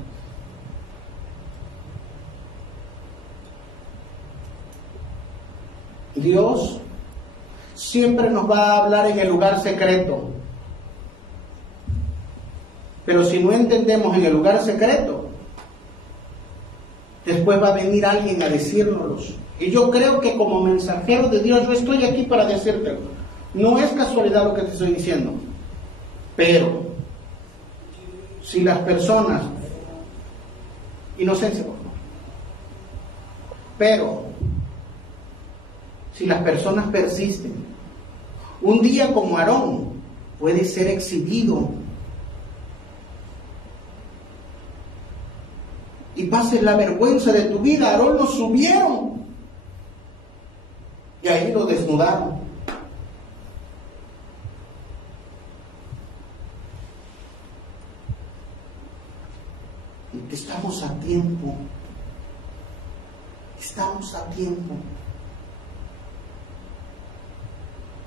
Dios siempre nos va a hablar en el lugar secreto. Pero si no entendemos en el lugar secreto, después va a venir alguien a decírnoslos. Y yo creo que como mensajero de Dios, yo estoy aquí para decirte, no es casualidad lo que te estoy diciendo. Pero, si las personas, inocencia por favor, pero, si las personas persisten, un día como Aarón puede ser exhibido y pases la vergüenza de tu vida. Aarón lo subieron y ahí lo desnudaron. Y que estamos a tiempo. Estamos a tiempo.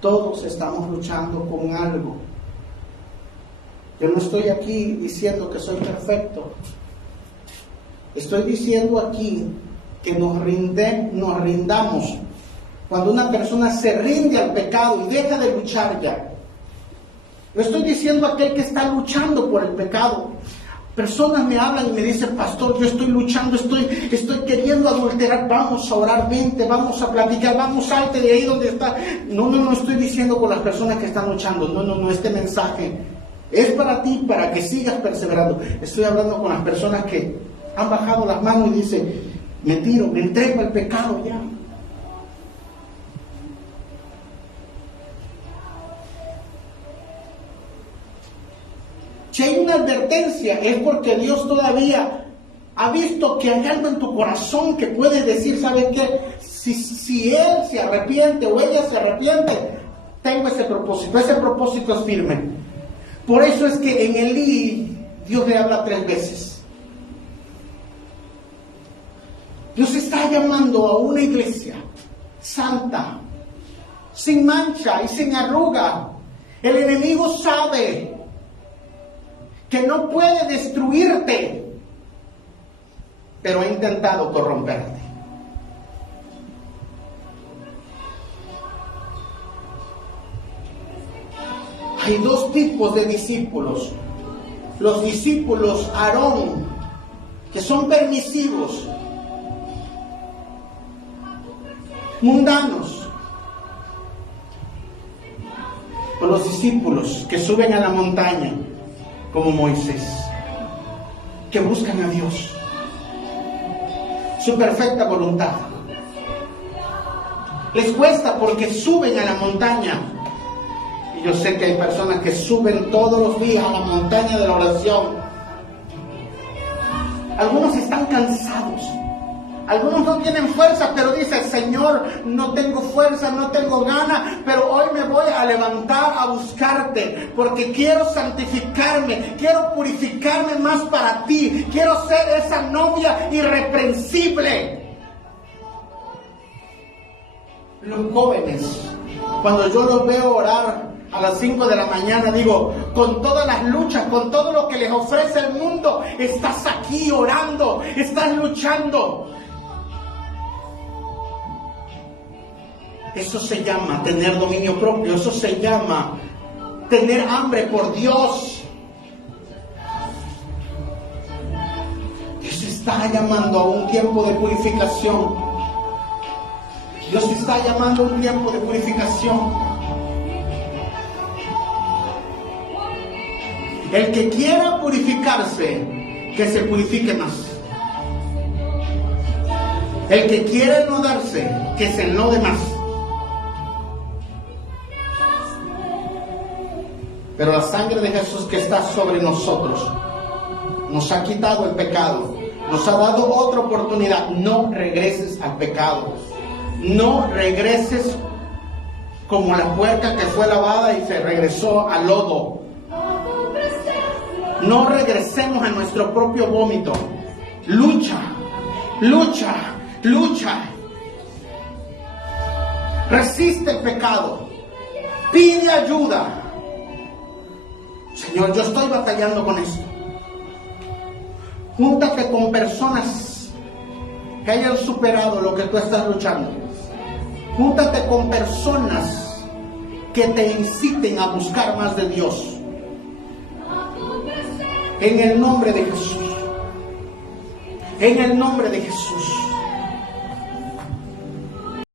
Todos estamos luchando con algo. Yo no estoy aquí diciendo que soy perfecto. Estoy diciendo aquí que nos rindamos. Cuando una persona se rinde al pecado y deja de luchar ya. No estoy diciendo a aquel que está luchando por el pecado. Personas me hablan y me dicen, pastor, yo estoy luchando, estoy queriendo adulterar, vamos a orar, vente, vamos a platicar, vamos, salte de ahí donde está. No estoy diciendo con las personas que están luchando, no, este mensaje es para ti, para que sigas perseverando. Estoy hablando con las personas que han bajado las manos y dicen, me tiro, me entrego al pecado ya. Si hay una advertencia, es porque Dios todavía ha visto que hay algo en tu corazón que puede decir, ¿sabes qué? Si él se arrepiente o ella se arrepiente, tengo ese propósito es firme. Por eso es que en Elí Dios le habla 3 veces. Dios está llamando a una iglesia santa, sin mancha y sin arruga. El enemigo sabe que no puede destruirte, pero ha intentado corromperte. Hay 2 tipos de discípulos. Los discípulos Aarón, que son permisivos, mundanos, o los discípulos que suben a la montaña, como Moisés, que buscan a Dios, su perfecta voluntad. Les cuesta porque suben a la montaña. Y yo sé que hay personas que suben todos los días a la montaña de la oración. Algunos están cansados. Algunos no tienen fuerza, pero dicen, Señor, no tengo fuerza, no tengo ganas, pero hoy me voy a levantar a buscarte, porque quiero santificarme, quiero purificarme más para ti, quiero ser esa novia irreprensible. Los jóvenes, cuando yo los veo orar a las 5 de la mañana, digo, con todas las luchas, con todo lo que les ofrece el mundo, estás aquí orando, estás luchando. Eso se llama tener dominio propio, eso se llama tener hambre por Dios. Dios está llamando a un tiempo de purificación. Dios está llamando a un tiempo de purificación. El que quiera purificarse, que se purifique más. El que quiera enlodarse, que se enlode más. Pero la sangre de Jesús que está sobre nosotros nos ha quitado el pecado, nos ha dado otra oportunidad. No regreses al pecado. No regreses como la puerca que fue lavada y se regresó al lodo. No regresemos a nuestro propio vómito. Lucha, lucha, lucha. Resiste el pecado. Pide ayuda. Señor, yo estoy batallando con esto. Júntate con personas que hayan superado lo que tú estás luchando. Júntate con personas que te inciten a buscar más de Dios. En el nombre de Jesús. En el nombre de Jesús.